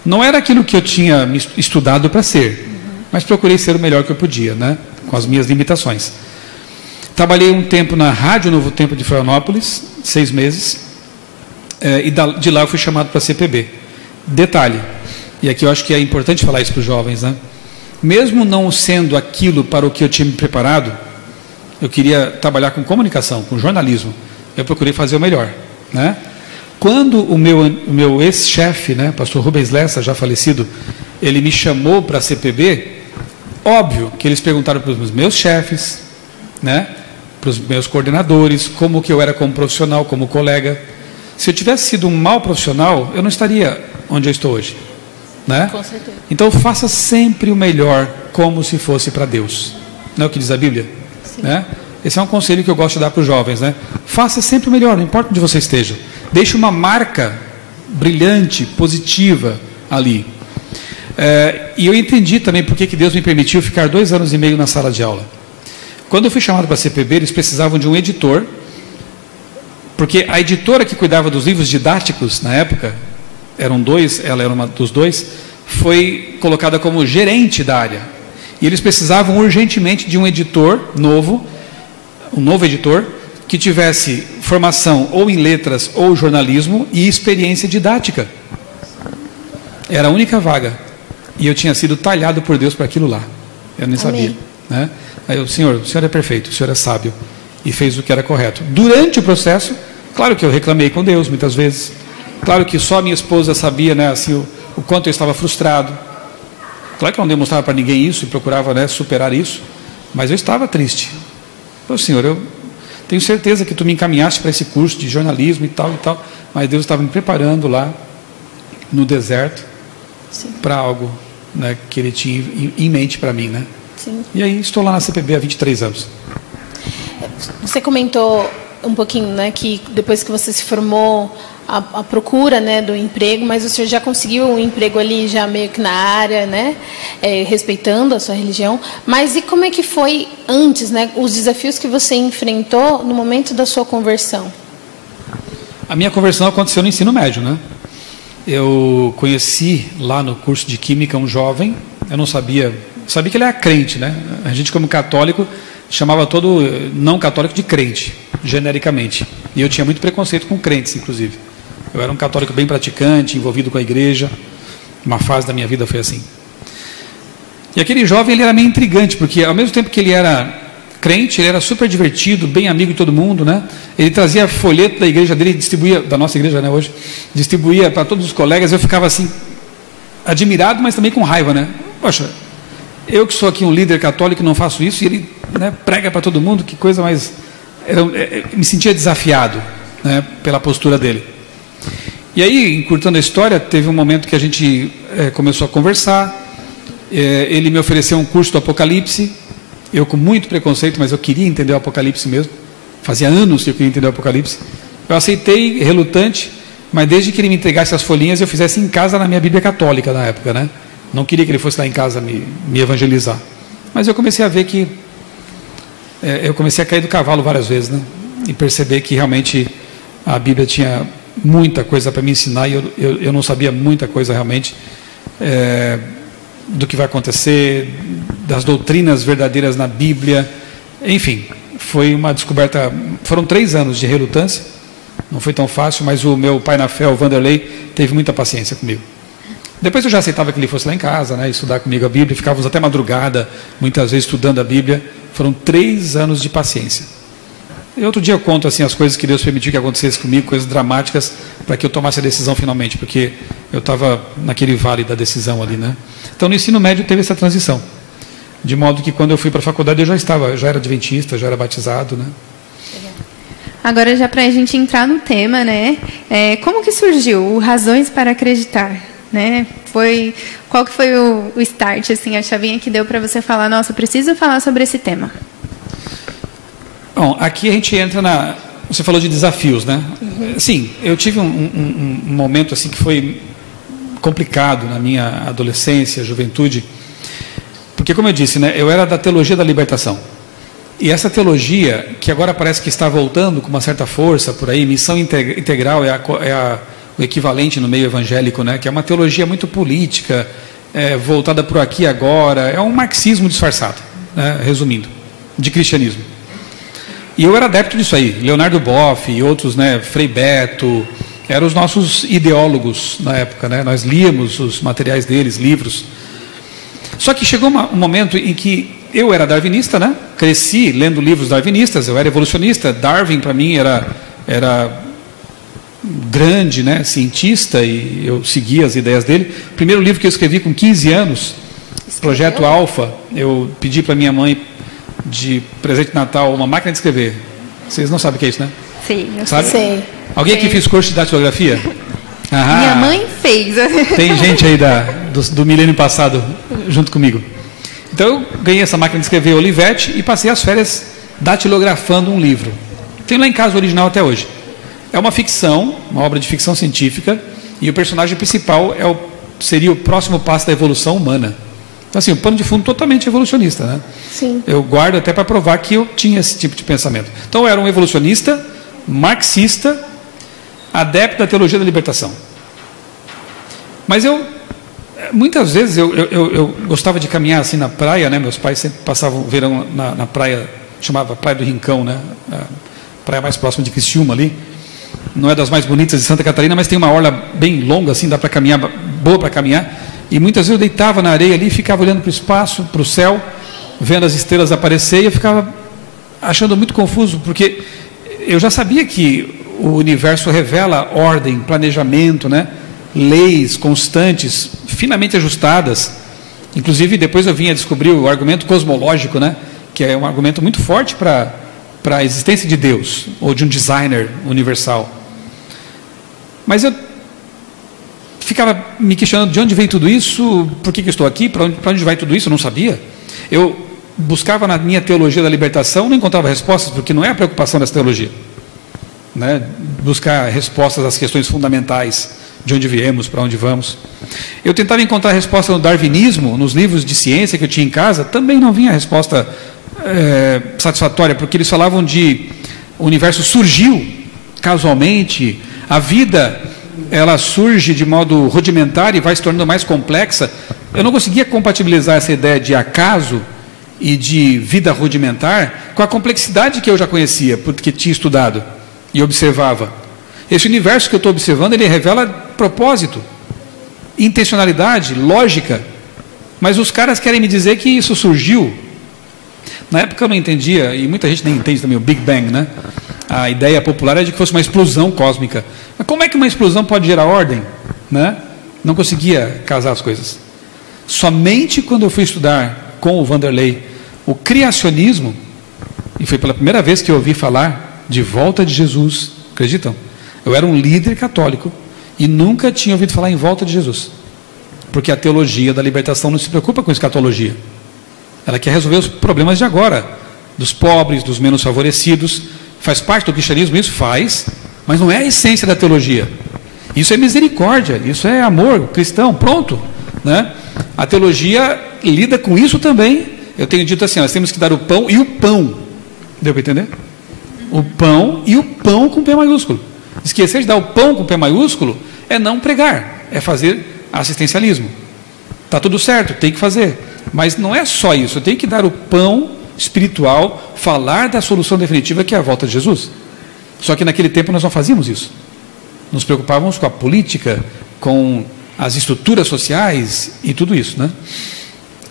não era aquilo que eu tinha estudado para ser, mas procurei ser o melhor que eu podia, né? Com as minhas limitações. Trabalhei um tempo na Rádio Novo Tempo de Florianópolis, 6 meses. e de lá eu fui chamado para a CPB. Detalhe, e aqui eu acho que é importante falar isso para os jovens, né? Mesmo não sendo aquilo para o que eu tinha me preparado, eu queria trabalhar com comunicação, com jornalismo. Eu procurei fazer o melhor, né? Quando o meu ex-chefe, né, pastor Rubens Lessa, já falecido, ele me chamou para a CPB, óbvio que eles perguntaram para os meus chefes, né, para os meus coordenadores, como que eu era como profissional, como colega. Se eu tivesse sido um mau profissional, eu não estaria onde eu estou hoje, né? Com certeza. Então faça sempre o melhor, como se fosse para Deus. Não é o que diz a Bíblia? Sim. Né? Esse é um conselho que eu gosto de dar para os jovens, né? Faça sempre o melhor, não importa onde você esteja. Deixe uma marca brilhante, positiva ali. E eu entendi também por que Deus me permitiu ficar 2 anos e meio na sala de aula. Quando eu fui chamado para a CPB, eles precisavam de um editor, porque a editora que cuidava dos livros didáticos, na época, eram 2, ela era uma dos 2, foi colocada como gerente da área. E eles precisavam urgentemente de um editor novo, um novo editor, que tivesse formação ou em letras ou jornalismo e experiência didática. Era a única vaga. E eu tinha sido talhado por Deus para aquilo lá. Eu nem sabia. Né? Aí o senhor é perfeito, o senhor é sábio. E fez o que era correto. Durante o processo, claro que eu reclamei com Deus muitas vezes. Claro que só minha esposa sabia, né, assim, o quanto eu estava frustrado. Claro que eu não demonstrava para ninguém isso e procurava, né, superar isso. Mas eu estava triste. Então, senhor, eu tenho certeza que tu me encaminhaste para esse curso de jornalismo e tal, mas Deus estava me preparando lá no deserto para algo, né, que Ele tinha em mente para mim, né? Sim. E aí estou lá na CPB há 23 anos. Você comentou um pouquinho, né, que depois que você se formou, a procura, né, do emprego, mas o senhor já conseguiu um emprego ali já meio que na área, né, respeitando a sua religião. Mas e como é que foi antes, né, os desafios que você enfrentou no momento da sua conversão? A minha conversão aconteceu no ensino médio, né? Eu conheci lá no curso de Química um jovem, eu não sabia que ele era crente, né? A gente como católico chamava todo não católico de crente, genericamente. E eu tinha muito preconceito com crentes, inclusive. Eu era um católico bem praticante, envolvido com a igreja. Uma fase da minha vida foi assim. E aquele jovem, ele era meio intrigante, porque ao mesmo tempo que ele era crente, ele era super divertido, bem amigo de todo mundo, né? Ele trazia folheto da igreja dele, distribuía, da nossa igreja, né, hoje, distribuía para todos os colegas. Eu ficava assim, admirado, mas também com raiva, né? Poxa, eu que sou aqui um líder católico não faço isso, e ele, né, prega para todo mundo, que coisa mais... Eu me sentia desafiado, né, pela postura dele. E aí, encurtando a história, teve um momento que a gente começou a conversar. Ele me ofereceu um curso do Apocalipse. Eu com muito preconceito, mas eu queria entender o Apocalipse mesmo. Fazia anos que eu queria entender o Apocalipse. Eu aceitei, relutante, mas desde que ele me entregasse as folhinhas, eu fizesse em casa na minha Bíblia católica na época, né? Não queria que ele fosse lá em casa me evangelizar. Mas eu comecei a ver que... eu comecei a cair do cavalo várias vezes, né? E perceber que realmente a Bíblia tinha muita coisa para me ensinar, e eu não sabia muita coisa realmente do que vai acontecer, das doutrinas verdadeiras na Bíblia. Enfim, foi uma descoberta. Foram 3 anos de relutância, não foi tão fácil, mas o meu pai na fé, o Vanderlei, teve muita paciência comigo. Depois eu já aceitava que ele fosse lá em casa, né, estudar comigo a Bíblia, ficávamos até madrugada, muitas vezes estudando a Bíblia. Foram 3 anos de paciência. E outro dia eu conto assim as coisas que Deus permitiu que acontecesse comigo, coisas dramáticas, para que eu tomasse a decisão finalmente, porque eu estava naquele vale da decisão ali, né? Então no ensino médio teve essa transição, de modo que quando eu fui para a faculdade eu já era adventista, já era batizado, né? Agora já para a gente entrar no tema, né? Como que surgiu o Razões para Acreditar, né? Qual que foi o start, assim, a chavinha que deu para você falar, nossa, preciso falar sobre esse tema? Bom, aqui a gente entra na... Você falou de desafios, né? Uhum. Sim, eu tive um momento assim que foi complicado na minha adolescência, juventude, porque, como eu disse, né, eu era da teologia da libertação. E essa teologia, que agora parece que está voltando com uma certa força por aí, missão integral o equivalente no meio evangélico, né, que é uma teologia muito política, voltada para o aqui e agora, é um marxismo disfarçado, né, resumindo, de cristianismo. E eu era adepto disso aí, Leonardo Boff e outros, né, Frei Beto, eram os nossos ideólogos na época, né? Nós líamos os materiais deles, livros. Só que chegou um momento em que eu era darwinista, né? Cresci lendo livros darwinistas, eu era evolucionista. Darwin, para mim, era grande, né? Cientista, e eu seguia as ideias dele. O primeiro livro que eu escrevi com 15 anos, Projeto Alfa, eu pedi para minha mãe de presente de Natal uma máquina de escrever. Vocês não sabem o que é isso, né? Sim, eu sabe? sei. Alguém aqui fez curso de datilografia? Aham. Minha mãe fez. Tem gente aí do milênio passado junto comigo. Então eu ganhei essa máquina de escrever Olivetti e passei as férias datilografando um livro. Tenho lá em casa o original até hoje. É uma ficção, uma obra de ficção científica, e o personagem principal seria o próximo passo da evolução humana. Então, assim, um pano de fundo totalmente evolucionista, né? Sim. Eu guardo até para provar que eu tinha esse tipo de pensamento. Então, eu era um evolucionista, marxista, adepto da teologia da libertação. Mas muitas vezes, eu gostava de caminhar assim na praia, né? Meus pais sempre passavam o verão na praia, chamava Praia do Rincão, né? A praia mais próxima de Criciúma ali. Não é das mais bonitas de Santa Catarina, mas tem uma orla bem longa, assim, dá para caminhar, boa para caminhar. E muitas vezes eu deitava na areia ali, ficava olhando para o espaço, para o céu, vendo as estrelas aparecer, e eu ficava achando muito confuso, porque eu já sabia que o universo revela ordem, planejamento, né? Leis constantes, finamente ajustadas. Inclusive, depois eu vim a descobrir o argumento cosmológico, né? Que é um argumento muito forte para a existência de Deus, ou de um designer universal. Mas eu ficava me questionando de onde vem tudo isso, por que eu estou aqui, para onde vai tudo isso, eu não sabia. Eu buscava na minha teologia da libertação, não encontrava respostas, porque não é a preocupação dessa teologia, né? Buscar respostas às questões fundamentais, de onde viemos, para onde vamos. Eu tentava encontrar resposta no darwinismo, nos livros de ciência que eu tinha em casa, também não vinha resposta satisfatória, porque eles falavam de o universo surgiu casualmente, a vida ela surge de modo rudimentar e vai se tornando mais complexa. Eu não conseguia compatibilizar essa ideia de acaso e de vida rudimentar com a complexidade que eu já conhecia, porque tinha estudado e observava. Esse universo que eu estou observando, ele revela propósito, intencionalidade, lógica, mas os caras querem me dizer que isso surgiu. Na época eu não entendia, e muita gente nem entende também o Big Bang, né? A ideia popular é de que fosse uma explosão cósmica. Mas como é que uma explosão pode gerar ordem, né? Não conseguia casar as coisas. Somente quando eu fui estudar com o Vanderlei o criacionismo, e foi pela primeira vez que eu ouvi falar de volta de Jesus, acreditam? Eu era um líder católico e nunca tinha ouvido falar em volta de Jesus, porque a teologia da libertação não se preocupa com escatologia. Ela quer resolver os problemas de agora, dos pobres, dos menos favorecidos. Faz parte do cristianismo, isso faz, mas não é a essência da teologia. Isso é misericórdia, isso é amor cristão, pronto, né? A teologia lida com isso também. Eu tenho dito assim, nós temos que dar o pão e o pão. Deu para entender? O pão e o pão com P maiúsculo. Esquecer de dar o pão com P maiúsculo é não pregar, é fazer assistencialismo. Está tudo certo, tem que fazer. Mas não é só isso, eu tenho que dar o pão espiritual, falar da solução definitiva que é a volta de Jesus. Só que naquele tempo nós não fazíamos isso. Nos preocupávamos com a política, com as estruturas sociais e tudo isso, né?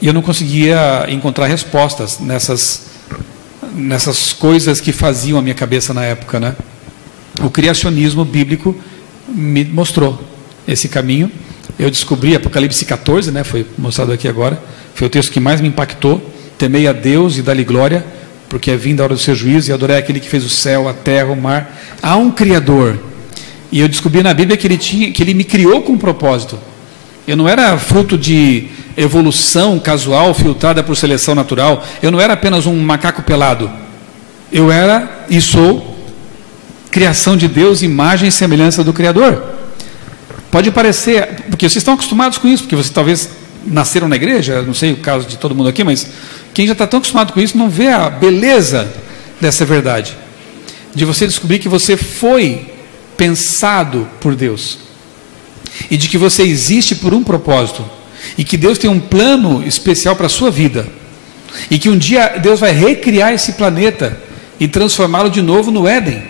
E eu não conseguia encontrar respostas nessas coisas que faziam a minha cabeça na época, né? O criacionismo bíblico me mostrou esse caminho. Eu descobri Apocalipse 14, né? Foi mostrado aqui agora. Foi o texto que mais me impactou. Temei a Deus e dá-lhe glória, porque é vinda a hora do seu juízo, e adorei aquele que fez o céu, a terra, o mar. Há um Criador. E eu descobri na Bíblia que ele me criou com um propósito. Eu não era fruto de evolução casual, filtrada por seleção natural. Eu não era apenas um macaco pelado. Eu era e sou criação de Deus, imagem e semelhança do Criador. Pode parecer, porque vocês estão acostumados com isso, porque vocês talvez nasceram na igreja, não sei o caso de todo mundo aqui, mas quem já está tão acostumado com isso não vê a beleza dessa verdade, de você descobrir que você foi pensado por Deus, e de que você existe por um propósito, e que Deus tem um plano especial para a sua vida, e que um dia Deus vai recriar esse planeta e transformá-lo de novo no Éden,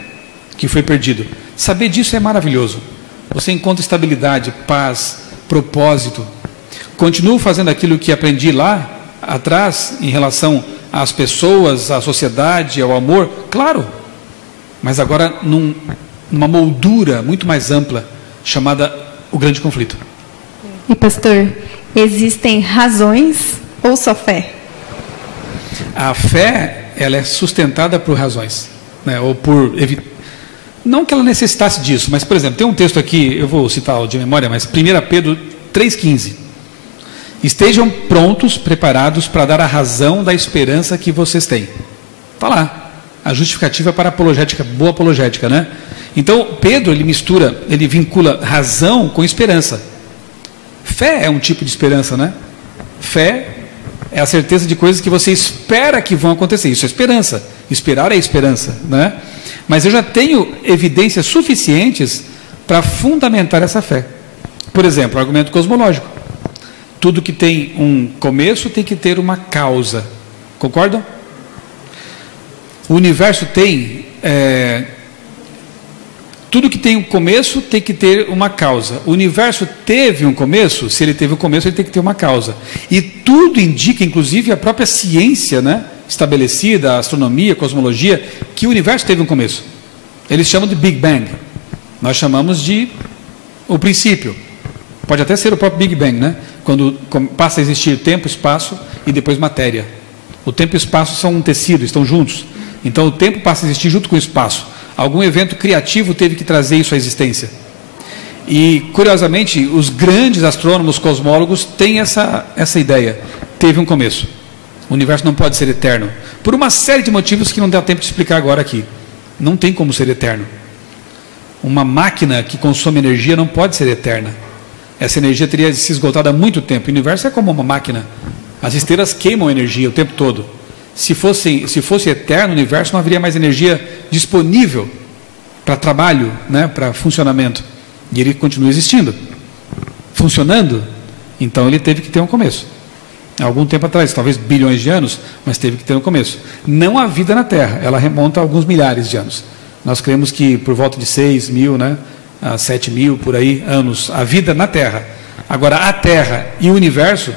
que foi perdido. Saber disso é maravilhoso. Você encontra estabilidade, paz, propósito. Continuo fazendo aquilo que aprendi lá atrás em relação às pessoas, à sociedade, ao amor? Claro, mas agora numa moldura muito mais ampla, chamada o grande conflito. E pastor, existem razões ou só fé? A fé, ela é sustentada por razões, né? Ou por não que ela necessitasse disso, mas, por exemplo, tem um texto aqui, eu vou citar de memória, mas 1 Pedro 3,15. Estejam prontos, preparados para dar a razão da esperança que vocês têm. Está lá, a justificativa para a apologética, boa apologética, né? Então, Pedro, ele vincula razão com esperança. Fé é um tipo de esperança, né? Fé é a certeza de coisas que você espera que vão acontecer. Isso é esperança. Esperar é esperança, né? Mas eu já tenho evidências suficientes para fundamentar essa fé. Por exemplo, o argumento cosmológico. Tudo que tem um começo tem que ter uma causa. Concordam? O universo tem... tudo que tem um começo tem que ter uma causa. O universo teve um começo, se ele teve um começo, ele tem que ter uma causa. E tudo indica, inclusive a própria ciência, né, estabelecida, a astronomia, a cosmologia, que o universo teve um começo. Eles chamam de Big Bang. Nós chamamos de o princípio. Pode até ser o próprio Big Bang, né? Quando passa a existir tempo, espaço e depois matéria. O tempo e o espaço são um tecido, estão juntos. Então o tempo passa a existir junto com o espaço. Algum evento criativo teve que trazer isso à existência. E, curiosamente, os grandes astrônomos, cosmólogos, têm essa ideia. Teve um começo. O universo não pode ser eterno. Por uma série de motivos que não dá tempo de explicar agora aqui. Não tem como ser eterno. Uma máquina que consome energia não pode ser eterna. Essa energia teria se esgotado há muito tempo. O universo é como uma máquina. As esteiras queimam energia o tempo todo. Se fosse eterno o universo, não haveria mais energia disponível para trabalho, né, para funcionamento. E ele continua existindo, funcionando. Então ele teve que ter um começo. Há algum tempo atrás, talvez bilhões de anos, mas teve que ter um começo. Não a vida na Terra, ela remonta a alguns milhares de anos. Nós cremos que por volta de 6.000, né, a 7.000 por aí anos, a vida na Terra. Agora a Terra e o universo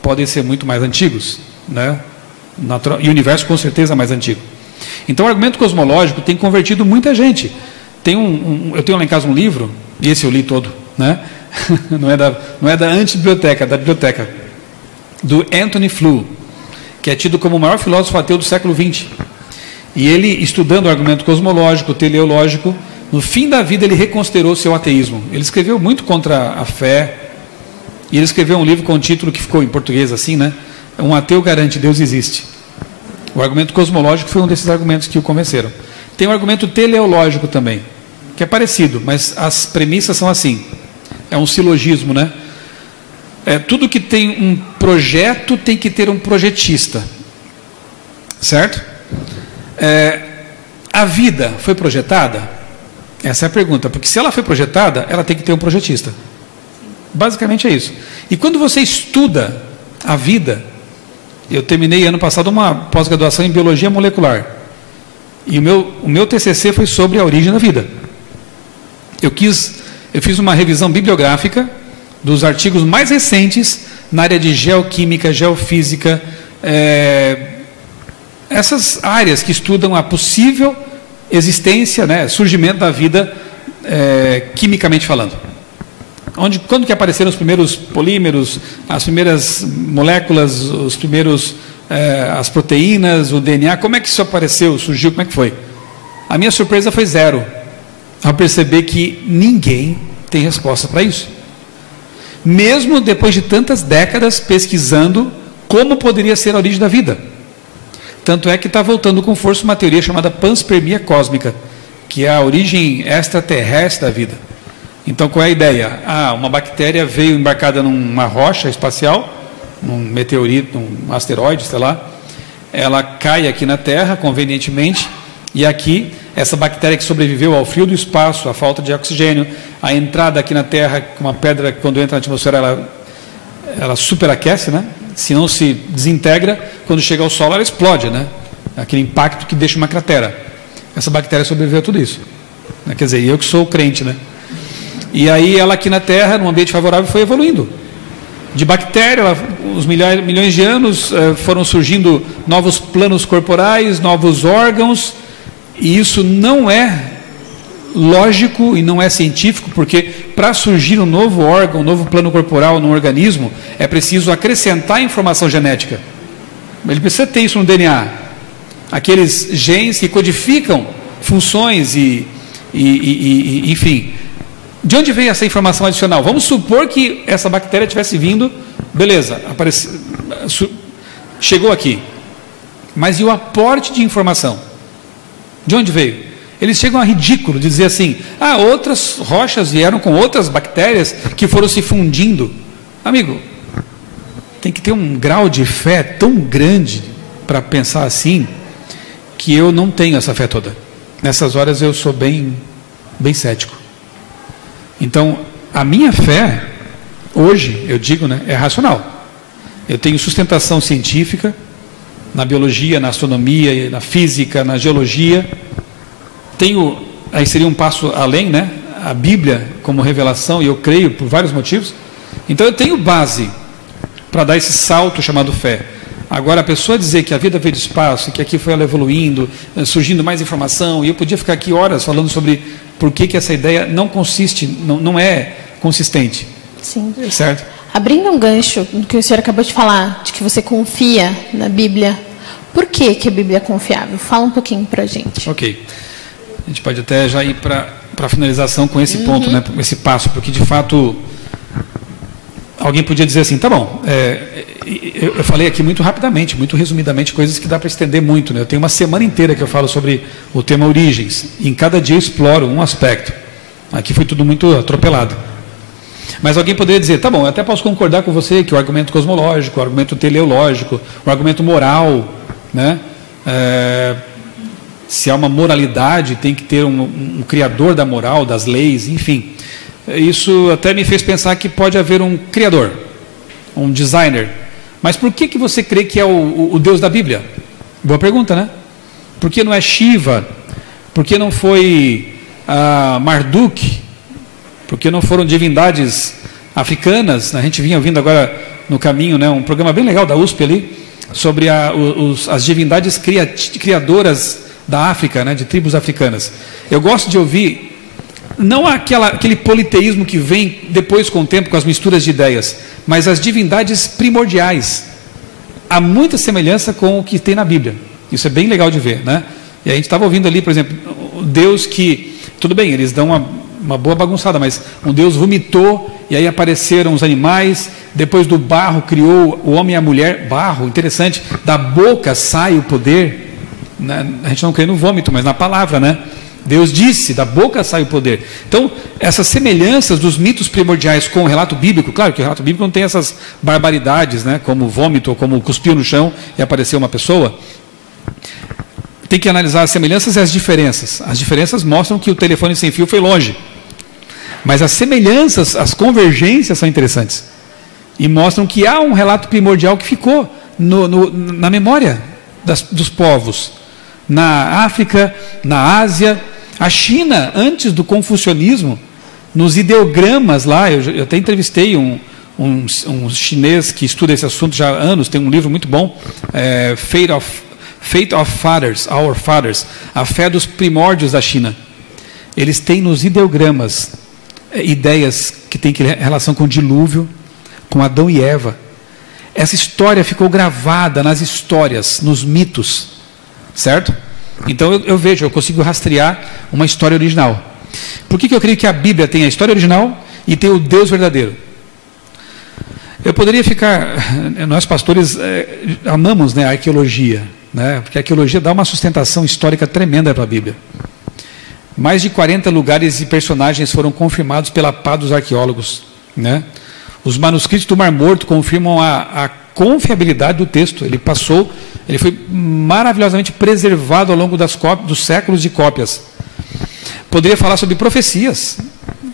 podem ser muito mais antigos, né? E o universo com certeza é mais antigo. Então o argumento cosmológico tem convertido muita gente. Eu tenho lá em casa um livro, e esse eu li todo, né? não é da antibiblioteca, é da biblioteca, do Anthony Flew, que é tido como o maior filósofo ateu do século XX. E ele, estudando o argumento cosmológico, teleológico, no fim da vida ele reconsiderou seu ateísmo. Ele escreveu muito contra a fé, e ele escreveu um livro com um título que ficou em português assim, né? Um ateu garante, Deus existe. O argumento cosmológico foi um desses argumentos que o convenceram. Tem o argumento teleológico também, que é parecido, mas as premissas são assim. É um silogismo, né? Tudo que tem um projeto tem que ter um projetista. Certo? A vida foi projetada? Essa é a pergunta, porque se ela foi projetada, ela tem que ter um projetista. Basicamente é isso. E quando você estuda a vida, eu terminei ano passado uma pós-graduação em biologia molecular. E o meu TCC foi sobre a origem da vida. Eu fiz uma revisão bibliográfica dos artigos mais recentes na área de geoquímica, geofísica, essas áreas que estudam a possível existência, né, surgimento da vida, quimicamente falando. Quando que apareceram os primeiros polímeros, as primeiras moléculas, as proteínas, o DNA, como é que isso apareceu, surgiu, como é que foi? A minha surpresa foi zero, ao perceber que ninguém tem resposta para isso. Mesmo depois de tantas décadas pesquisando como poderia ser a origem da vida. Tanto é que está voltando com força uma teoria chamada panspermia cósmica, que é a origem extraterrestre da vida. Então, qual é a ideia? Uma bactéria veio embarcada numa rocha espacial, num meteorito, num asteroide, sei lá. Ela cai aqui na Terra, convenientemente, e aqui, essa bactéria que sobreviveu ao frio do espaço, à falta de oxigênio, a entrada aqui na Terra, uma pedra, quando entra na atmosfera, ela superaquece, né? Se não se desintegra, quando chega ao solo, ela explode, né? Aquele impacto que deixa uma cratera. Essa bactéria sobreviveu a tudo isso. Quer dizer, eu que sou crente, né? E aí ela aqui na Terra, num ambiente favorável, foi evoluindo. De bactéria, os milhões de anos foram surgindo novos planos corporais, novos órgãos, e isso não é lógico e não é científico, porque para surgir um novo órgão, um novo plano corporal no organismo, é preciso acrescentar informação genética. Ele precisa ter isso no DNA. Aqueles genes que codificam funções enfim. De onde vem essa informação adicional? Vamos supor que essa bactéria tivesse vindo, beleza, chegou aqui. Mas e o aporte de informação? De onde veio? Eles chegam a ridículo de dizer assim, outras rochas vieram com outras bactérias que foram se fundindo. Amigo, tem que ter um grau de fé tão grande para pensar assim, que eu não tenho essa fé toda. Nessas horas eu sou bem cético. Então, a minha fé, hoje, eu digo, né, é racional. Eu tenho sustentação científica, na biologia, na astronomia, na física, na geologia. Tenho, aí seria um passo além, né, a Bíblia como revelação, e eu creio por vários motivos. Então, eu tenho base para dar esse salto chamado fé. Agora, a pessoa dizer que a vida veio do espaço, que aqui foi ela evoluindo, surgindo mais informação, e eu podia ficar aqui horas falando sobre por que essa ideia não é consistente. Sim. Certo? Abrindo um gancho no que o senhor acabou de falar, de que você confia na Bíblia, por que a Bíblia é confiável? Fala um pouquinho para a gente. Ok. A gente pode até já ir para a finalização com esse ponto, né, esse passo, porque de fato alguém podia dizer assim, tá bom, eu falei aqui muito rapidamente, muito resumidamente, coisas que dá para estender muito, né? Eu tenho uma semana inteira que eu falo sobre o tema origens, e em cada dia eu exploro um aspecto. Aqui foi tudo muito atropelado. Mas alguém poderia dizer, tá bom, eu até posso concordar com você que o argumento cosmológico, o argumento teleológico, o argumento moral, né? Se há uma moralidade, tem que ter um criador da moral, das leis, enfim. Isso até me fez pensar que pode haver um criador, um designer. Mas por que você crê que é o Deus da Bíblia? Boa pergunta, né? Por que não é Shiva? Por que não foi Marduk? Por que não foram divindades africanas? A gente vinha ouvindo agora no caminho, né, um programa bem legal da USP ali, sobre as divindades criadoras da África, né, de tribos africanas. Eu gosto de ouvir, não aquele politeísmo que vem depois com o tempo, com as misturas de ideias, mas as divindades primordiais. Há muita semelhança com o que tem na Bíblia. Isso é bem legal de ver, né? E a gente estava ouvindo ali, por exemplo, o Deus que, tudo bem, eles dão uma boa bagunçada, mas um Deus vomitou, e aí apareceram os animais, depois do barro criou o homem e a mulher, barro, interessante, da boca sai o poder, né? A gente não crê no vômito, mas na palavra, né? Deus disse, da boca sai o poder. Então, essas semelhanças dos mitos primordiais com o relato bíblico, claro que o relato bíblico não tem essas barbaridades, né, como vômito, ou como cuspir no chão e apareceu uma pessoa. Tem que analisar as semelhanças e as diferenças. As diferenças mostram que o telefone sem fio foi longe. Mas as semelhanças, as convergências são interessantes. E mostram que há um relato primordial que ficou na memória dos povos. Na África, na Ásia, a China, antes do confucionismo, nos ideogramas lá, eu até entrevistei um chinês que estuda esse assunto já há anos, tem um livro muito bom, Fate of Fathers, Our Fathers, a fé dos primórdios da China. Eles têm nos ideogramas ideias que têm relação com o dilúvio, com Adão e Eva. Essa história ficou gravada nas histórias, nos mitos, certo? Então eu consigo rastrear uma história original. Por que eu creio que a Bíblia tem a história original e tem o Deus verdadeiro? Eu poderia ficar, nós pastores amamos, né, a arqueologia, né, porque a arqueologia dá uma sustentação histórica tremenda para a Bíblia. Mais de 40 lugares e personagens foram confirmados pela pá dos arqueólogos, né? Os manuscritos do Mar Morto confirmam a confiabilidade do texto. Ele foi maravilhosamente preservado ao longo dos séculos de cópias. Poderia falar sobre profecias,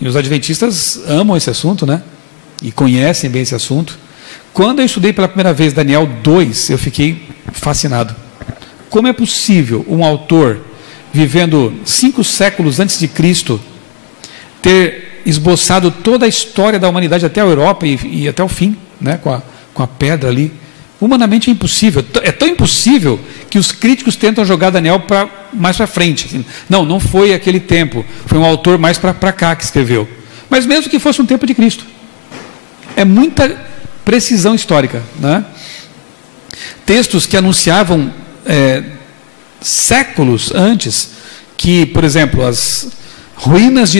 e os adventistas amam esse assunto, né? E conhecem bem esse assunto. Quando eu estudei pela primeira vez Daniel 2, eu fiquei fascinado. Como é possível um autor, vivendo 5 séculos antes de Cristo, ter esboçado toda a história da humanidade até a Europa e até o fim, né, com a pedra ali. Humanamente é impossível. É tão impossível que os críticos tentam jogar Daniel mais para frente. Assim, não foi aquele tempo. Foi um autor mais para cá que escreveu. Mas mesmo que fosse um tempo de Cristo. É muita precisão histórica, né? Textos que anunciavam séculos antes que, por exemplo, as ruínas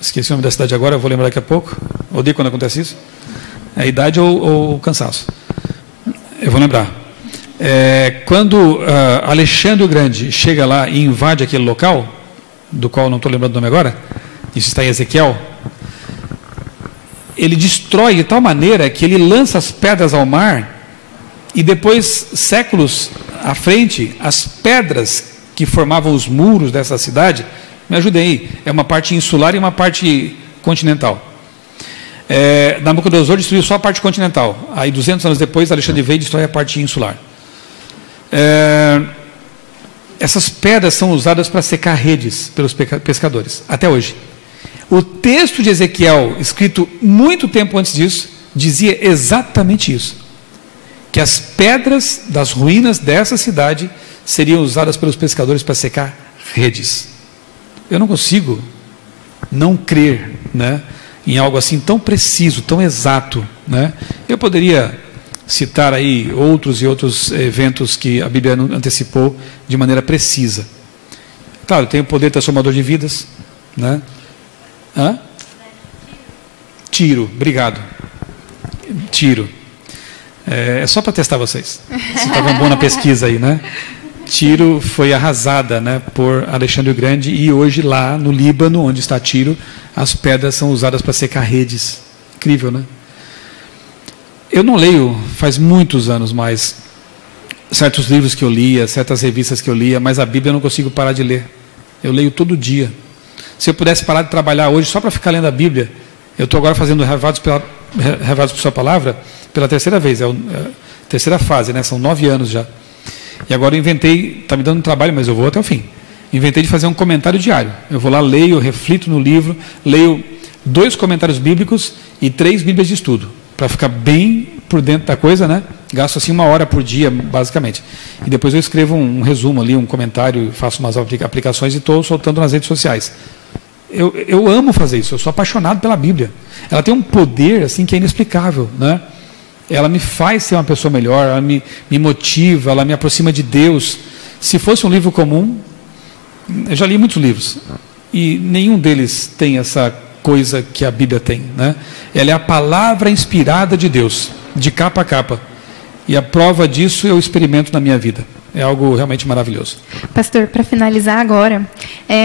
esqueci o nome da cidade agora, eu vou lembrar daqui a pouco. Odeio quando acontece isso. É a idade ou o cansaço. Eu vou lembrar. Quando Alexandre o Grande chega lá e invade aquele local, do qual não estou lembrando o nome agora, isso está em Ezequiel, ele destrói de tal maneira que ele lança as pedras ao mar e depois, séculos à frente, as pedras que formavam os muros dessa cidade, me ajudem aí, é uma parte insular e uma parte continental. Nabucodonosor destruiu só a parte continental. Aí, 200 anos depois, Alexandre veio e destrói a parte insular. Essas pedras são usadas para secar redes pelos pescadores, até hoje. O texto de Ezequiel, escrito muito tempo antes disso, dizia exatamente isso. Que as pedras das ruínas dessa cidade seriam usadas pelos pescadores para secar redes. Eu não consigo não crer, né, em algo assim tão preciso, tão exato, né? Eu poderia citar aí outros e outros eventos que a Bíblia antecipou de maneira precisa. Claro, tem o poder transformador de vidas, né? Tiro, obrigado. Tiro. É só para testar vocês. Se estavam bom na pesquisa aí, né? Tiro foi arrasada, né, por Alexandre o Grande, e hoje lá no Líbano, onde está Tiro, as pedras são usadas para secar redes. Incrível, né? Eu não leio faz muitos anos mais certos livros que eu lia, certas revistas que eu lia, mas a Bíblia eu não consigo parar de ler. Eu leio todo dia. Se eu pudesse parar de trabalhar hoje só para ficar lendo a Bíblia, eu estou agora fazendo Revados por Sua Palavra pela terceira vez, é a terceira fase, né? São 9 anos já. E agora eu inventei, está me dando um trabalho, mas eu vou até o fim. Inventei de fazer um comentário diário. Eu vou lá, leio, reflito no livro, leio 2 comentários bíblicos e 3 Bíblias de estudo, para ficar bem por dentro da coisa, né? Gasto assim 1 hora por dia, basicamente. E depois eu escrevo um resumo ali, um comentário, faço umas aplicações e estou soltando nas redes sociais. Eu amo fazer isso, eu sou apaixonado pela Bíblia. Ela tem um poder assim que é inexplicável, né? Ela me faz ser uma pessoa melhor, ela me motiva, ela me aproxima de Deus. Se fosse um livro comum, eu já li muitos livros, e nenhum deles tem essa coisa que a Bíblia tem, né? Ela é a palavra inspirada de Deus, de capa a capa. E a prova disso eu experimento na minha vida. É algo realmente maravilhoso. Pastor, para finalizar agora,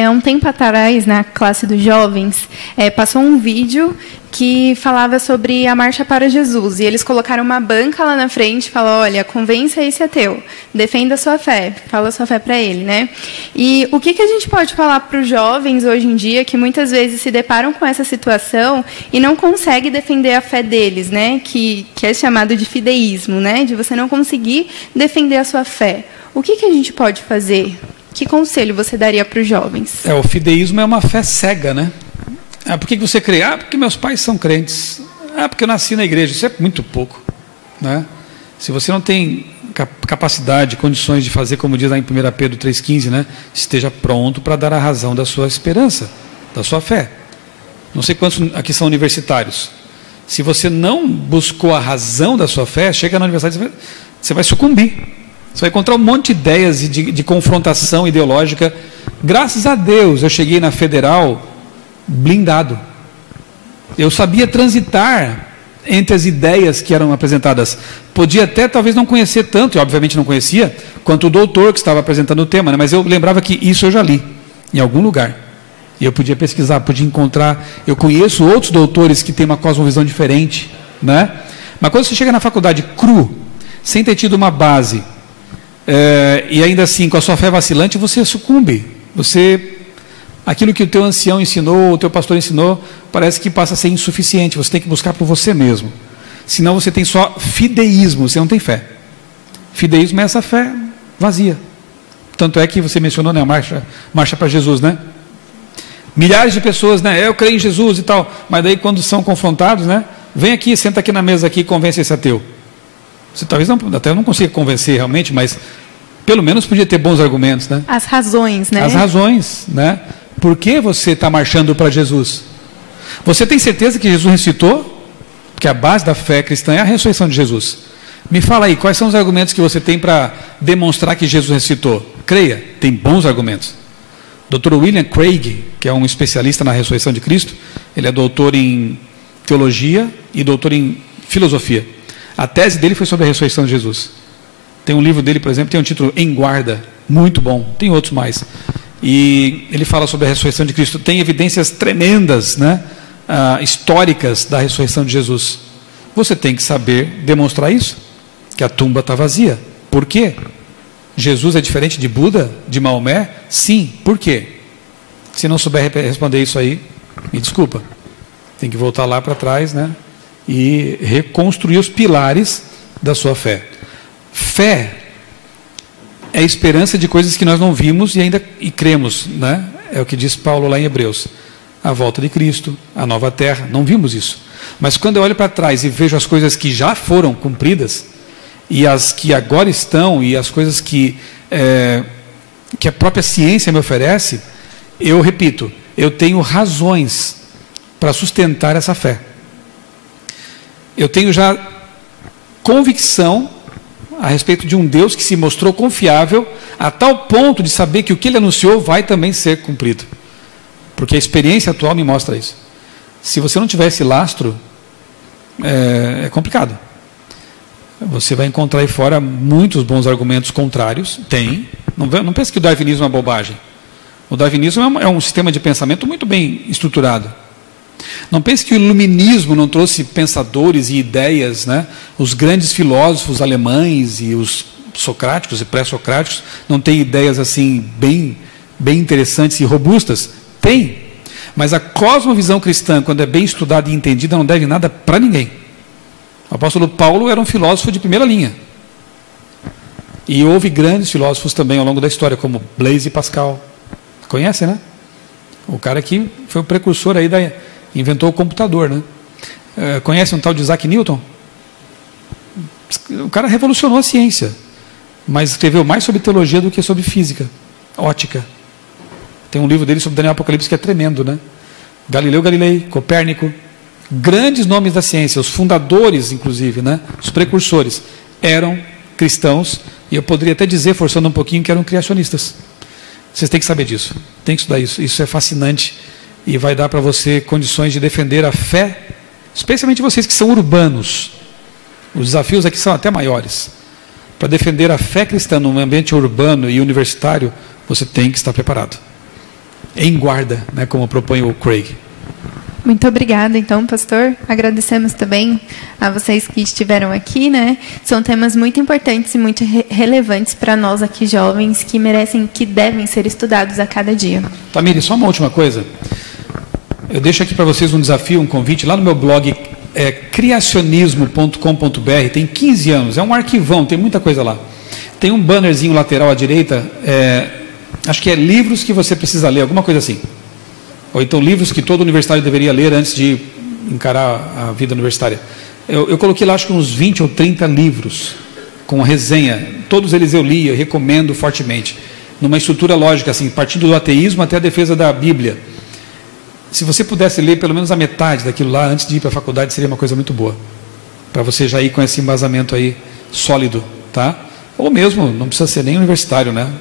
um tempo atrás, na classe dos jovens, passou um vídeo que falava sobre a Marcha para Jesus. E eles colocaram uma banca lá na frente e falaram, olha, convença esse ateu, defenda a sua fé, fala a sua fé para ele, né? E o que a gente pode falar para os jovens hoje em dia que muitas vezes se deparam com essa situação e não conseguem defender a fé deles, né? Que é chamado de fideísmo, né? De você não conseguir defender a sua fé. O que a gente pode fazer? Que conselho você daria para os jovens? O fideísmo é uma fé cega, né? Por que você crê? Porque meus pais são crentes. Porque eu nasci na igreja. Isso é muito pouco, né? Se você não tem capacidade, condições de fazer, como diz lá em 1 Pedro 3,15, né? Esteja pronto para dar a razão da sua esperança, da sua fé. Não sei quantos aqui são universitários. Se você não buscou a razão da sua fé, chega na universidade, você vai sucumbir. Você vai encontrar um monte de ideias de confrontação ideológica. Graças a Deus, eu cheguei na Federal blindado. Eu sabia transitar entre as ideias que eram apresentadas. Podia até, talvez, não conhecer tanto, e obviamente não conhecia, quanto o doutor que estava apresentando o tema, né? Mas eu lembrava que isso eu já li, em algum lugar. E eu podia pesquisar, podia encontrar. Eu conheço outros doutores que têm uma cosmovisão diferente, né? Mas quando você chega na faculdade cru, sem ter tido uma base, e ainda assim com a sua fé vacilante, você sucumbe. Aquilo que o teu ancião ensinou, o teu pastor ensinou, parece que passa a ser insuficiente. Você tem que buscar por você mesmo. Senão você tem só fideísmo, você não tem fé. Fideísmo é essa fé vazia. Tanto é que você mencionou, né, a marcha para Jesus, né? Milhares de pessoas, né? Eu creio em Jesus e tal. Mas daí quando são confrontados, né? Vem aqui, senta aqui na mesa aqui e convence esse ateu. Você talvez até não consiga convencer realmente, mas pelo menos podia ter bons argumentos, né? As razões, né? As razões, né? Por que você está marchando para Jesus? Você tem certeza que Jesus ressuscitou? Porque a base da fé cristã é a ressurreição de Jesus. Me fala aí, quais são os argumentos que você tem para demonstrar que Jesus ressuscitou? Creia, tem bons argumentos. Dr. William Craig, que é um especialista na ressurreição de Cristo, ele é doutor em teologia e doutor em filosofia. A tese dele foi sobre a ressurreição de Jesus. Tem um livro dele, por exemplo, tem um título Em Guarda, muito bom. Tem outros mais. E ele fala sobre a ressurreição de Cristo. Tem evidências tremendas, né, históricas da ressurreição de Jesus. Você tem que saber demonstrar isso, que a tumba está vazia. Por quê? Jesus é diferente de Buda, de Maomé? Sim. Por quê? Se não souber responder isso aí, me desculpa. Tem que voltar lá para trás, né, e reconstruir os pilares da sua fé. Fé é a esperança de coisas que nós não vimos e cremos, né? É o que diz Paulo lá em Hebreus. A volta de Cristo, a nova terra, não vimos isso. Mas quando eu olho para trás e vejo as coisas que já foram cumpridas, e as que agora estão, e as coisas que a própria ciência me oferece, eu repito, eu tenho razões para sustentar essa fé. Eu tenho já convicção a respeito de um Deus que se mostrou confiável a tal ponto de saber que o que ele anunciou vai também ser cumprido. Porque a experiência atual me mostra isso. Se você não tiver esse lastro, é complicado. Você vai encontrar aí fora muitos bons argumentos contrários. Tem. Não pense que o darwinismo é uma bobagem. O darwinismo é um sistema de pensamento muito bem estruturado. Não pense que o iluminismo não trouxe pensadores e ideias, né? Os grandes filósofos alemães e os socráticos e pré-socráticos não têm ideias assim bem interessantes e robustas? Tem. Mas a cosmovisão cristã, quando é bem estudada e entendida, não deve nada para ninguém. O apóstolo Paulo era um filósofo de primeira linha. E houve grandes filósofos também ao longo da história, como Blaise Pascal. Conhece, né? O cara que foi o precursor aí inventou o computador, né? Conhece um tal de Isaac Newton? O cara revolucionou a ciência, mas escreveu mais sobre teologia do que sobre física, ótica. Tem um livro dele sobre Daniel Apocalipse que é tremendo, né? Galileu Galilei, Copérnico, grandes nomes da ciência, os fundadores, inclusive, né? Os precursores, eram cristãos, e eu poderia até dizer, forçando um pouquinho, que eram criacionistas. Vocês têm que saber disso, tem que estudar isso. Isso é fascinante e vai dar para você condições de defender a fé, especialmente vocês que são urbanos. Os desafios aqui são até maiores. Para defender a fé cristã num ambiente urbano e universitário, você tem que estar preparado. Em guarda, né, como propõe o Craig. Muito obrigada, então, pastor. Agradecemos também a vocês que estiveram aqui, né? São temas muito importantes e muito relevantes para nós aqui jovens, que merecem, que devem ser estudados a cada dia. Tamiri, só uma última coisa. Eu deixo aqui para vocês um desafio, um convite. Lá no meu blog, criacionismo.com.br, tem 15 anos, é um arquivão, tem muita coisa lá. Tem um bannerzinho lateral à direita, acho que é livros que você precisa ler, alguma coisa assim. Ou então livros que todo universitário deveria ler antes de encarar a vida universitária. Eu coloquei lá acho que uns 20 ou 30 livros com resenha. Todos eles eu li, eu recomendo fortemente. Numa estrutura lógica, assim, partindo do ateísmo até a defesa da Bíblia. Se você pudesse ler pelo menos a metade daquilo lá antes de ir para a faculdade, seria uma coisa muito boa. Para você já ir com esse embasamento aí sólido, tá? Ou mesmo, não precisa ser nem universitário, né?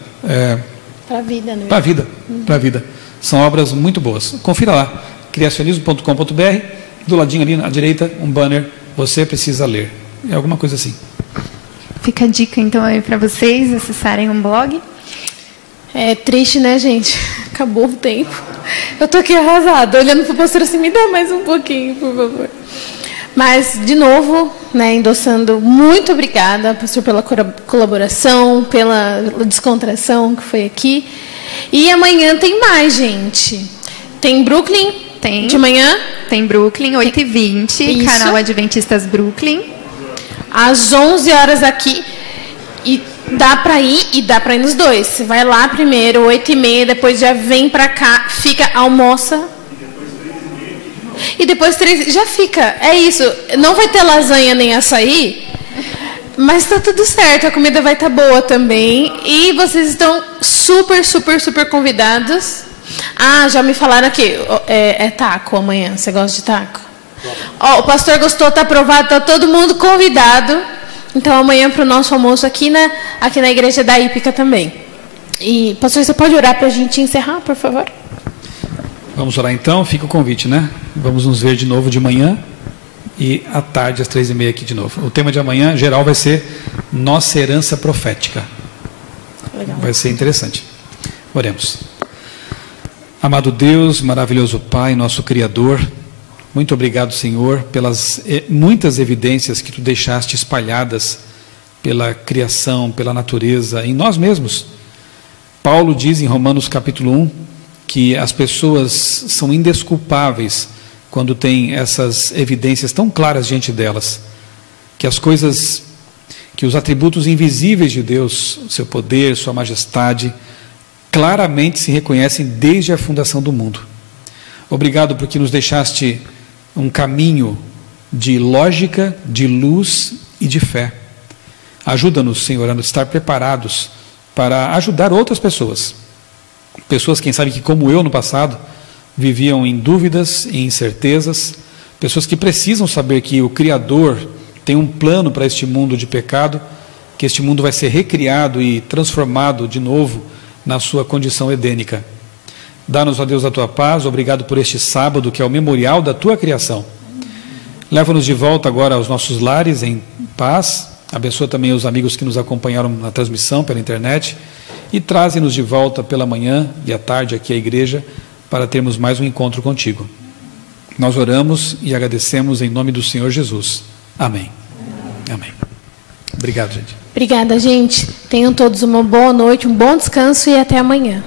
Para a vida, né? Para a vida, para a vida. São obras muito boas. Confira lá, criacionismo.com.br, do ladinho ali à direita, um banner, você precisa ler. É alguma coisa assim. Fica a dica, então, aí para vocês acessarem um blog. É triste, né, gente? Acabou o tempo. Eu tô aqui arrasada, olhando para o pastor assim, me dá mais um pouquinho, por favor. Mas, de novo, né, endossando, muito obrigada, pastor, pela colaboração, pela descontração que foi aqui. E amanhã tem mais, gente. Tem Brooklyn? Tem. De manhã? Tem Brooklyn, 8h20, Isso. canal Adventistas Brooklyn. Às 11 horas aqui. E Dá para ir e dá para ir nos dois. Você vai lá primeiro, 8h30, depois já vem para cá, fica, almoça. E depois 3, já fica. É isso. Não vai ter lasanha nem açaí, mas tá tudo certo. A comida vai estar boa também. E vocês estão super, super, super convidados. Ah, já me falaram aqui. É taco amanhã. Você gosta de taco? Ó, o pastor gostou, tá aprovado, tá todo mundo convidado. Então, amanhã para o nosso almoço aqui na igreja da Ípica também. E, pastor, você pode orar para a gente encerrar, por favor? Vamos orar então, fica o convite, né? Vamos nos ver de novo de manhã e à tarde, às 3h30 aqui de novo. O tema de amanhã, geral, vai ser Nossa Herança Profética. Legal. Vai ser interessante. Oremos. Amado Deus, maravilhoso Pai, nosso Criador, muito obrigado, Senhor, pelas muitas evidências que Tu deixaste espalhadas pela criação, pela natureza, em nós mesmos. Paulo diz em Romanos capítulo 1 que as pessoas são indesculpáveis quando têm essas evidências tão claras diante delas, que as coisas, que os atributos invisíveis de Deus, seu poder, sua majestade, claramente se reconhecem desde a fundação do mundo. Obrigado porque nos deixaste um caminho de lógica, de luz e de fé. Ajuda-nos, Senhor, a estar preparados para ajudar outras pessoas. Pessoas, quem sabe, que como eu no passado, viviam em dúvidas e incertezas. Pessoas que precisam saber que o Criador tem um plano para este mundo de pecado, que este mundo vai ser recriado e transformado de novo na sua condição edênica. Dá-nos, ó Deus, a Tua paz. Obrigado por este sábado, que é o memorial da Tua criação. Leva-nos de volta agora aos nossos lares em paz. Abençoa também os amigos que nos acompanharam na transmissão pela internet. E traze-nos de volta pela manhã e à tarde aqui à igreja para termos mais um encontro contigo. Nós oramos e agradecemos em nome do Senhor Jesus. Amém. Amém. Obrigado, gente. Obrigada, gente. Tenham todos uma boa noite, um bom descanso e até amanhã.